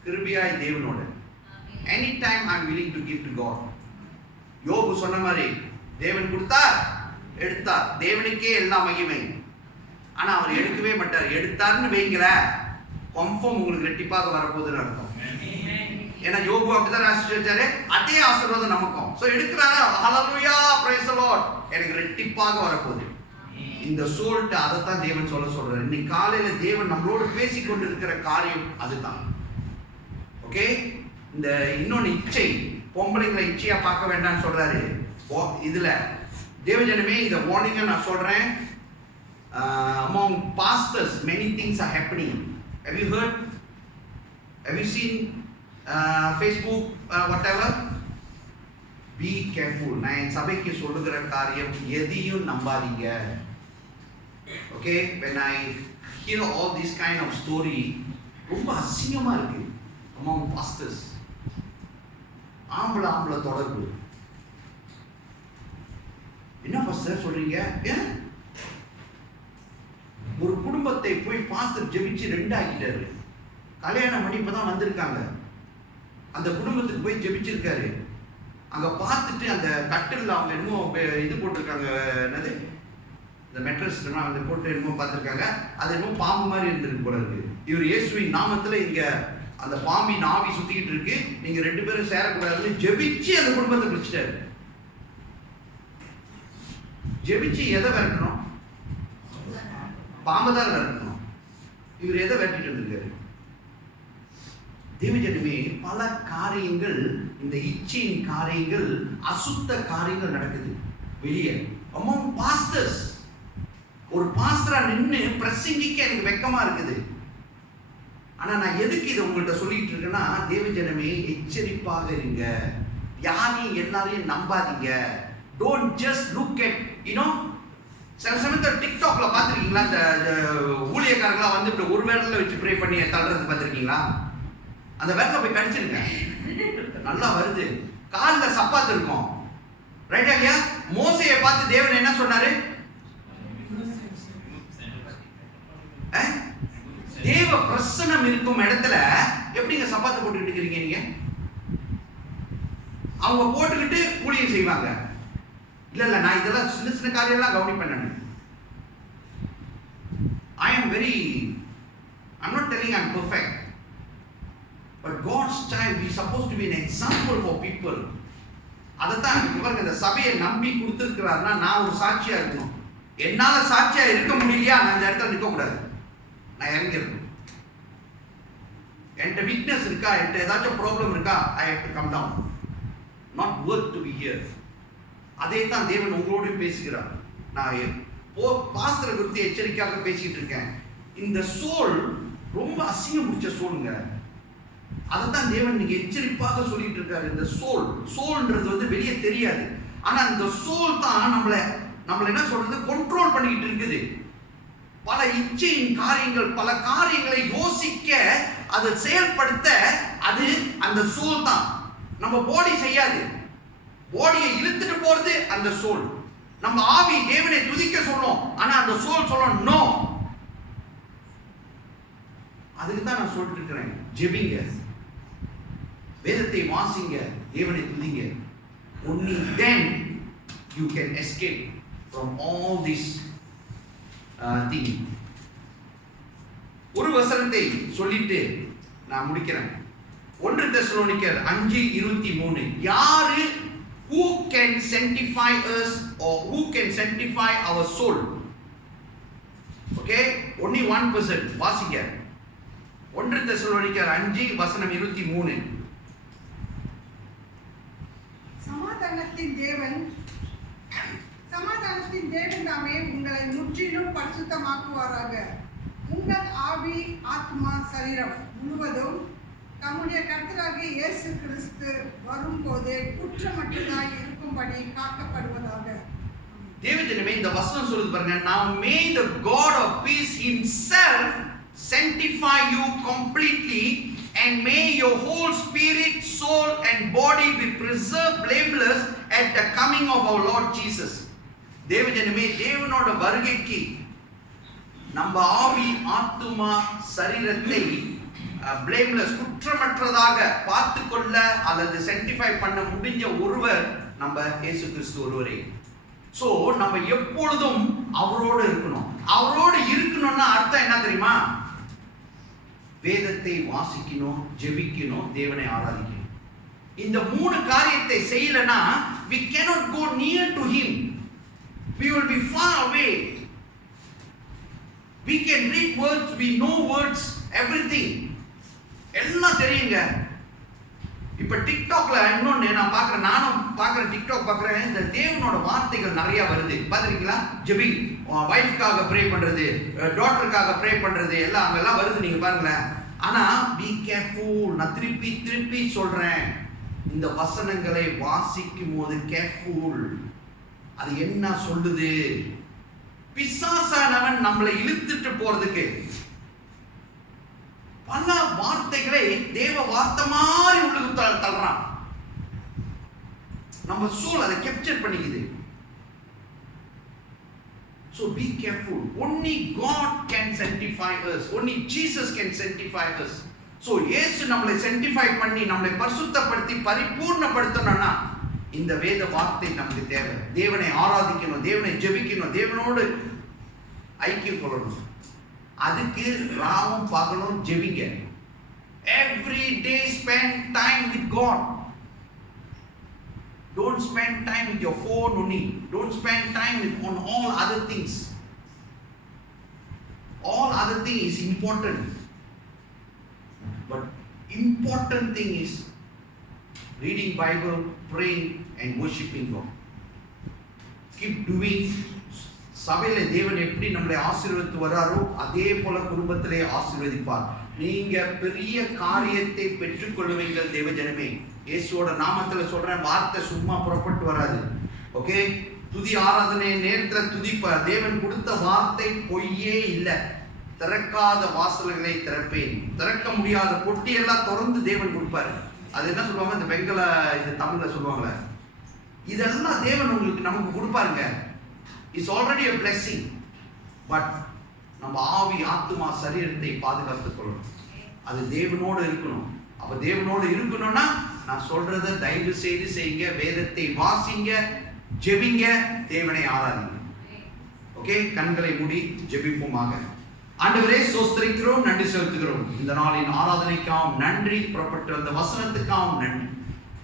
கிருபையாய் தேவனோட. Any time I am willing to give to God. யோபு சொன்ன மாதிரி தேவன் கொடுத்தார், எடுத்தார், தேவனுக்கே எல்லா மகிமை. ஆனா அவர் எடுக்கவே மாட்டார். எடுத்தாருன்னு வைங்கள, கன்ஃபார்ம் உங்களுக்கு ரெட்டிப்பாக வரப்போகுதுன்னு அர்த்தம். ஏன்னா யோபு அப்படிதான் ராசி வச்சாரு, அதே ஆசீர்வாதம் நமக்கும். சோ எடுக்கிறாரு, ஹalleluya, praise the Lord, எனக்கு ரெட்டிப்பாக வரப்போகுது. இந்த சோல்ட் அதைத்தான் தேவன் சொல்றாரு. இன்னைக்கு காலையில தேவன் நம்மளோடு பேசிக்கொண்டு இருக்கிற காரியம் அதுதான். ஓகே, இந்த இன்னொன்னு இச்சை, பொம்பளைங்களை இச்சையா பார்க்க வேண்டாம்னு சொல்றாரு. இதுல தேவஜனமே, இந்த வார்னிங்கை நான் சொல்றேன். Among pastors many things are happening. Have you heard? Have you seen Facebook, whatever? Be careful. நான் என் சபைக்கு சொல்லுகிற காரியம், எதையும் நம்பாதீங்க. Okay, when I hear all this kind of story, ரொம்ப அசிங்கமா இருக்கு among pastors. ஆம்பளை தொடர்பு. என்ன பாஸ்டர் சொல்றீங்க? ஒரு குடும்பத்தை போய் பாஸ்டர் ஜெபிச்சு 2 ஆக்கிட்டாரு. கல்யாணம் பண்ணி இப்பதான் வந்திருக்காங்க. அந்த குடும்பத்துக்கு போய் ஜெபிச்சிருக்காரு. அங்க பார்த்துட்டு அந்த கட்டில் அவங்க என்னமோ இது போட்டிருக்காங்க, என்னது இந்த மெட்ரஸ் அந்த போட்டு என்னமோ பார்த்துருக்காங்க. அது என்னமோ பாம்பு மாதிரி இருந்திருக்கு போல இருக்கு. இவர் இயேசுவின் நாமத்துல இங்க அந்த பாம்பின் ஆவி சுத்திக்கிட்டு இருக்கு, நீங்க 2 பேரும் சேரக்கூடாதுன்னு ஜெபிச்சு அந்த குடும்பத்தை பிடிச்சிட்டாரு. ஜெபிச்சு எதை விரட்டணும்? பாம்பை தான் விரட்டணும். இவர் எதை விரட்டிட்டு வந்திருக்காரு? தேவஜனமே, பல காரியங்கள், இந்த இச்சையின் காரியங்கள், அசுத்த காரியங்கள் நடக்குது வெளியே among pastors. ஒரு பாஸ்டரா நின்று பிரசங்கிக்க எனக்கு வெக்கமா இருக்குது. ஆனா நான் எதுக்கு இதை உங்கள்கிட்ட சொல்லிட்டு இருக்கேன்னா, தேவஜனமே எச்சரிப்பாக இருங்க. யாரையும் எல்லாரையும் நம்பாதீங்க. டோன்ட் ஜஸ்ட் லுக் அட் சில சமயத்தில் டிக்டாக்ல பார்த்துருக்கீங்களா? இந்த ஊழியக்காரங்களா வந்து இப்படி ஒரு விரல்ல வச்சு ப்ரே பண்ணி தள்ளுறது பார்த்துருக்கீங்களா? அந்த விரல போய் கடிச்சிருங்க, நல்லா வருது. காலில் சப்பாத்து இருக்கும், ரைட்டா இல்லையா? மோசையை பார்த்து தேவன் என்ன சொன்னாரு? தேவ பிரசன்னம் இருக்கும் இடத்துல எப்படிங்க சப்பாத்து போட்டுக்கிட்டு இருக்கிறீங்க நீங்க? அவங்க போட்டுக்கிட்டு ஊழியம் செய்வாங்க. இல்ல நான் இதெல்லாம் சின்ன சின்ன காரியம்லாம் கவனிப்பேன். I'm not telling I'm perfect, but God's child, we supposed to be an example for people. அதத்தான் இவருக்கு இந்த சபையை நம்பி கொடுத்துருக்கிறாருன்னா நான் ஒரு சாட்சியா இருக்கணும். என்னால சாட்சியா இருக்க முடியலையா, நான் இந்த இடத்துல நிற்க கூடாது, நான் இறங்கிடணும். என்கிட்ட வீக்னஸ் இருக்கா, என்கிட்ட ஏதாச்சும் ப்ராப்ளம் இருக்கா, I have to come down, not worth to be here. அதே தான் தேவன் உங்களோடையும் பேசுகிறார். நான் பாஸ்டரை குறித்து எச்சரிக்கையாக பேசிட்டு இருக்கேன். இந்த சோல் ரொம்ப அசிங்கம் பிடிச்ச சோலுங்க. அதைத்தான் தேவன் நீங்க எச்சரிப்பாக சொல்லிட்டு இருக்காரு. இந்த சோல்ன்றது வந்து வெளியே தெரியாது, ஆனா இந்த சோல் தான் நம்மளை என்ன சொல்றது, கண்ட்ரோல் பண்ணிக்கிட்டு இருக்குது. பல இச்சையின் காரியங்கள், பல காரியங்களை யோசிக்க, அதை செயல்படுத்த, அது அந்த சோல் தான். நம்ம பாடி செய்யாது. பாடியை இழுத்துட்டு போறது அந்த சோல். நம்ம ஆவி தேவனை துதிக்க சொல்லும், ஆனா அந்த சோல் சொல்லும் நோ. அதுக்கு தான் நான் சொல்லிட்டு இருக்கிறேன், ஜெபிங்க, வேதத்தை வாசிங்க, தேவனை துதிங்க. only then you can escape from all this thing. ஒரு வசனத்தை சொல்லிட்டு நான் முடிக்கிறேன். 1 தெசலோனிக்கர் 5:23. யாரு who can sanctify us or who can sanctify our soul? Okay, only one person. வாசிங்க 1 தெசலோனிக்கர் 5:23. சமாதானத்தின் தேவன் தாமே உங்களை முற்றிலும் பரிசுத்தமாக்குவாராக. உங்கள் ஆவி, ஆத்மா, சரீரம் முழுவதும் தம்முடைய கர்த்தராகிய இயேசு கிறிஸ்து வரும்போது குற்றமற்றதாய் இருக்கும்படி காக்கப்படுவதாக. தேவஜனமே, இந்த வசனம் சொல்லுது பாருங்க, now may the God of peace himself sanctify you completely, and may your whole spirit, soul and body be preserved blameless at the coming of our Lord Jesus. தேவஜனமே, தேவனோட வருகைக்கு நம்ம ஆவி, ஆத்துமா, சரீரத்தை blameless, குற்றமற்றதாக பார்த்துக்கொள்ள அல்லது sanctify பண்ண முடிஞ்ச ஒருவர் நம்ம இயேசு கிறிஸ்து ஒருவரே. சோ நம்ம எப்பொழுதும் அவரோடு இருக்கணும். அவரோடு இருக்கணும்னா அர்த்தம் என்ன தெரியுமா? வேதத்தை வாசிக்கணும், ஜெபிக்கணும், தேவனை ஆராதிக்கணும். இந்த 3 காரியத்தை செய்யலனா we cannot go near to him. We will be far away. We can read words, we know words, everything. எல்லாம் தெரியுங்க. இப்ப டிக்டாக்ல இன்னொன்னு நான் பார்க்கிறேன், நானும் பார்க்கிறேன், டிக்டாக் பார்க்கிறேன், இந்த தேவனோட வார்த்தைகள் நிறைய வருது. பாத்துறீங்களா? ஜெபிங், வைஃப்காக ப்ரே பண்றது, டாட்டருக்காக ப்ரே பண்றது, எல்லாம் அங்கெல்லாம் வருது, நீங்க பாருங்களேன். ஆனா பி கேர்ஃபுல். நான் திருப்பி சொல்றேன், இந்த வசனங்களை வாசிக்கும் போது கேர்ஃபுல். அது என்ன சொல்லுது? பிசாசானவன் நம்மளை இழுத்துட்டு போறதுக்கு பல வார்த்தைகளை தேவ வார்த்தை மாதிரி உள்ளுக்கு தள்ளுறான். நம்ம சோல் அதை capture பண்ணிக்குது. So be careful. Only God can sanctify us. Only Jesus can sanctify us. So இயேசு நம்மளை sanctify பண்ணி நம்மளை பரிசுத்தப்படுத்தி பரிபூர்ணப்படுத்தணும்னா இந்த வேத வார்த்தை நமக்கு தேவை. தேவனை ஆராதிக்கணும், தேவனை ஜெபிக்கணும், தேவனோடு ஐக்கியம் கொள்ளணும். அதுக்கு ராவும் பகலும் ஜெபிங்க. Every day spend time with God. Don't spend time with your phone only. Don't spend time on all other things. All other thing is important. But important thing is reading Bible, praying and worshiping God. Keep doing. சபையில தேவன் எப்படி நம்மளை ஆசீர்வதித்து வராரோ அதே போல குடும்பத்திலே ஆசீர்வதிப்பார். நீங்க பெரிய காரியத்தை பெற்றுக் கொள்வீர்கள் தேவஜனமே. இயேசுவோட நாமத்துல சொல்றேன், வார்த்தை சும்மா புறப்பட்டு வராது. ஓகே, துதி ஆராதனை நேரத்துல துதிப்ப. தேவன் கொடுத்த வார்த்தை பொய்யே இல்லை. திறக்காத வாசல்களை திறப்பேன். திறக்க முடியாத பொட்டியெல்லாம் திறந்து தேவன் கொடுப்பாரு. அது என்ன சொல்லுவாங்க, இந்த பெங்கல இது தமிழ்ல சொல்லுவாங்களே, இதெல்லாம் தேவன் உங்களுக்கு நமக்கு கொடுப்பாருங்க. It's already a blessing. But நம்ம ஆவி ஆத்துமா சரீரத்தை பாதுகாத்துக் கொள்ளணும். அது தேவனோடு இருக்கணும். அப்ப தேவனோடு இருக்கணும்னா நான் சொல்றதை தயவு செய்து செய்யுங்க. வேதத்தை வாசிங்க, ஜெபிங்க, தேவனை ஆராதிங்க. ஓகே, கண்களை மூடி ஜெபிப்போமாக. ஆண்டவரே, ஸ்தோத்திரிக்கிறோம், நன்றி செலுத்துகிறோம். இந்த நாளின் ஆராதனைக்காகவும் நன்றி, புறப்பட்டு வந்த வசனத்துக்காகவும் நன்றி.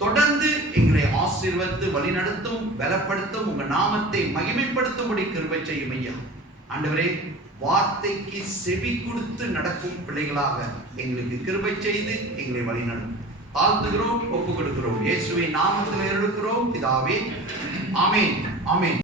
தொடர்ந்து எங்களை ஆசீர்வதித்து வழிநடத்தும், பலப்படுத்தும், உங்க நாமத்தை மகிமைப்படுத்தும்படி கிருபை செய்யும் ஐயா. ஆண்டவரே, வார்த்தைக்கு செவி கொடுத்து நடக்கும் பிள்ளைகளாக எங்களுக்கு கிருபை செய்து எங்களை வழிநடத்தும். தாழ்த்துகிறோம், ஒப்பு கொடுக்கிறோம். இயேசுவின் நாமத்தில் இருக்கிறோம் பிதாவே. ஆமென், ஆமென்.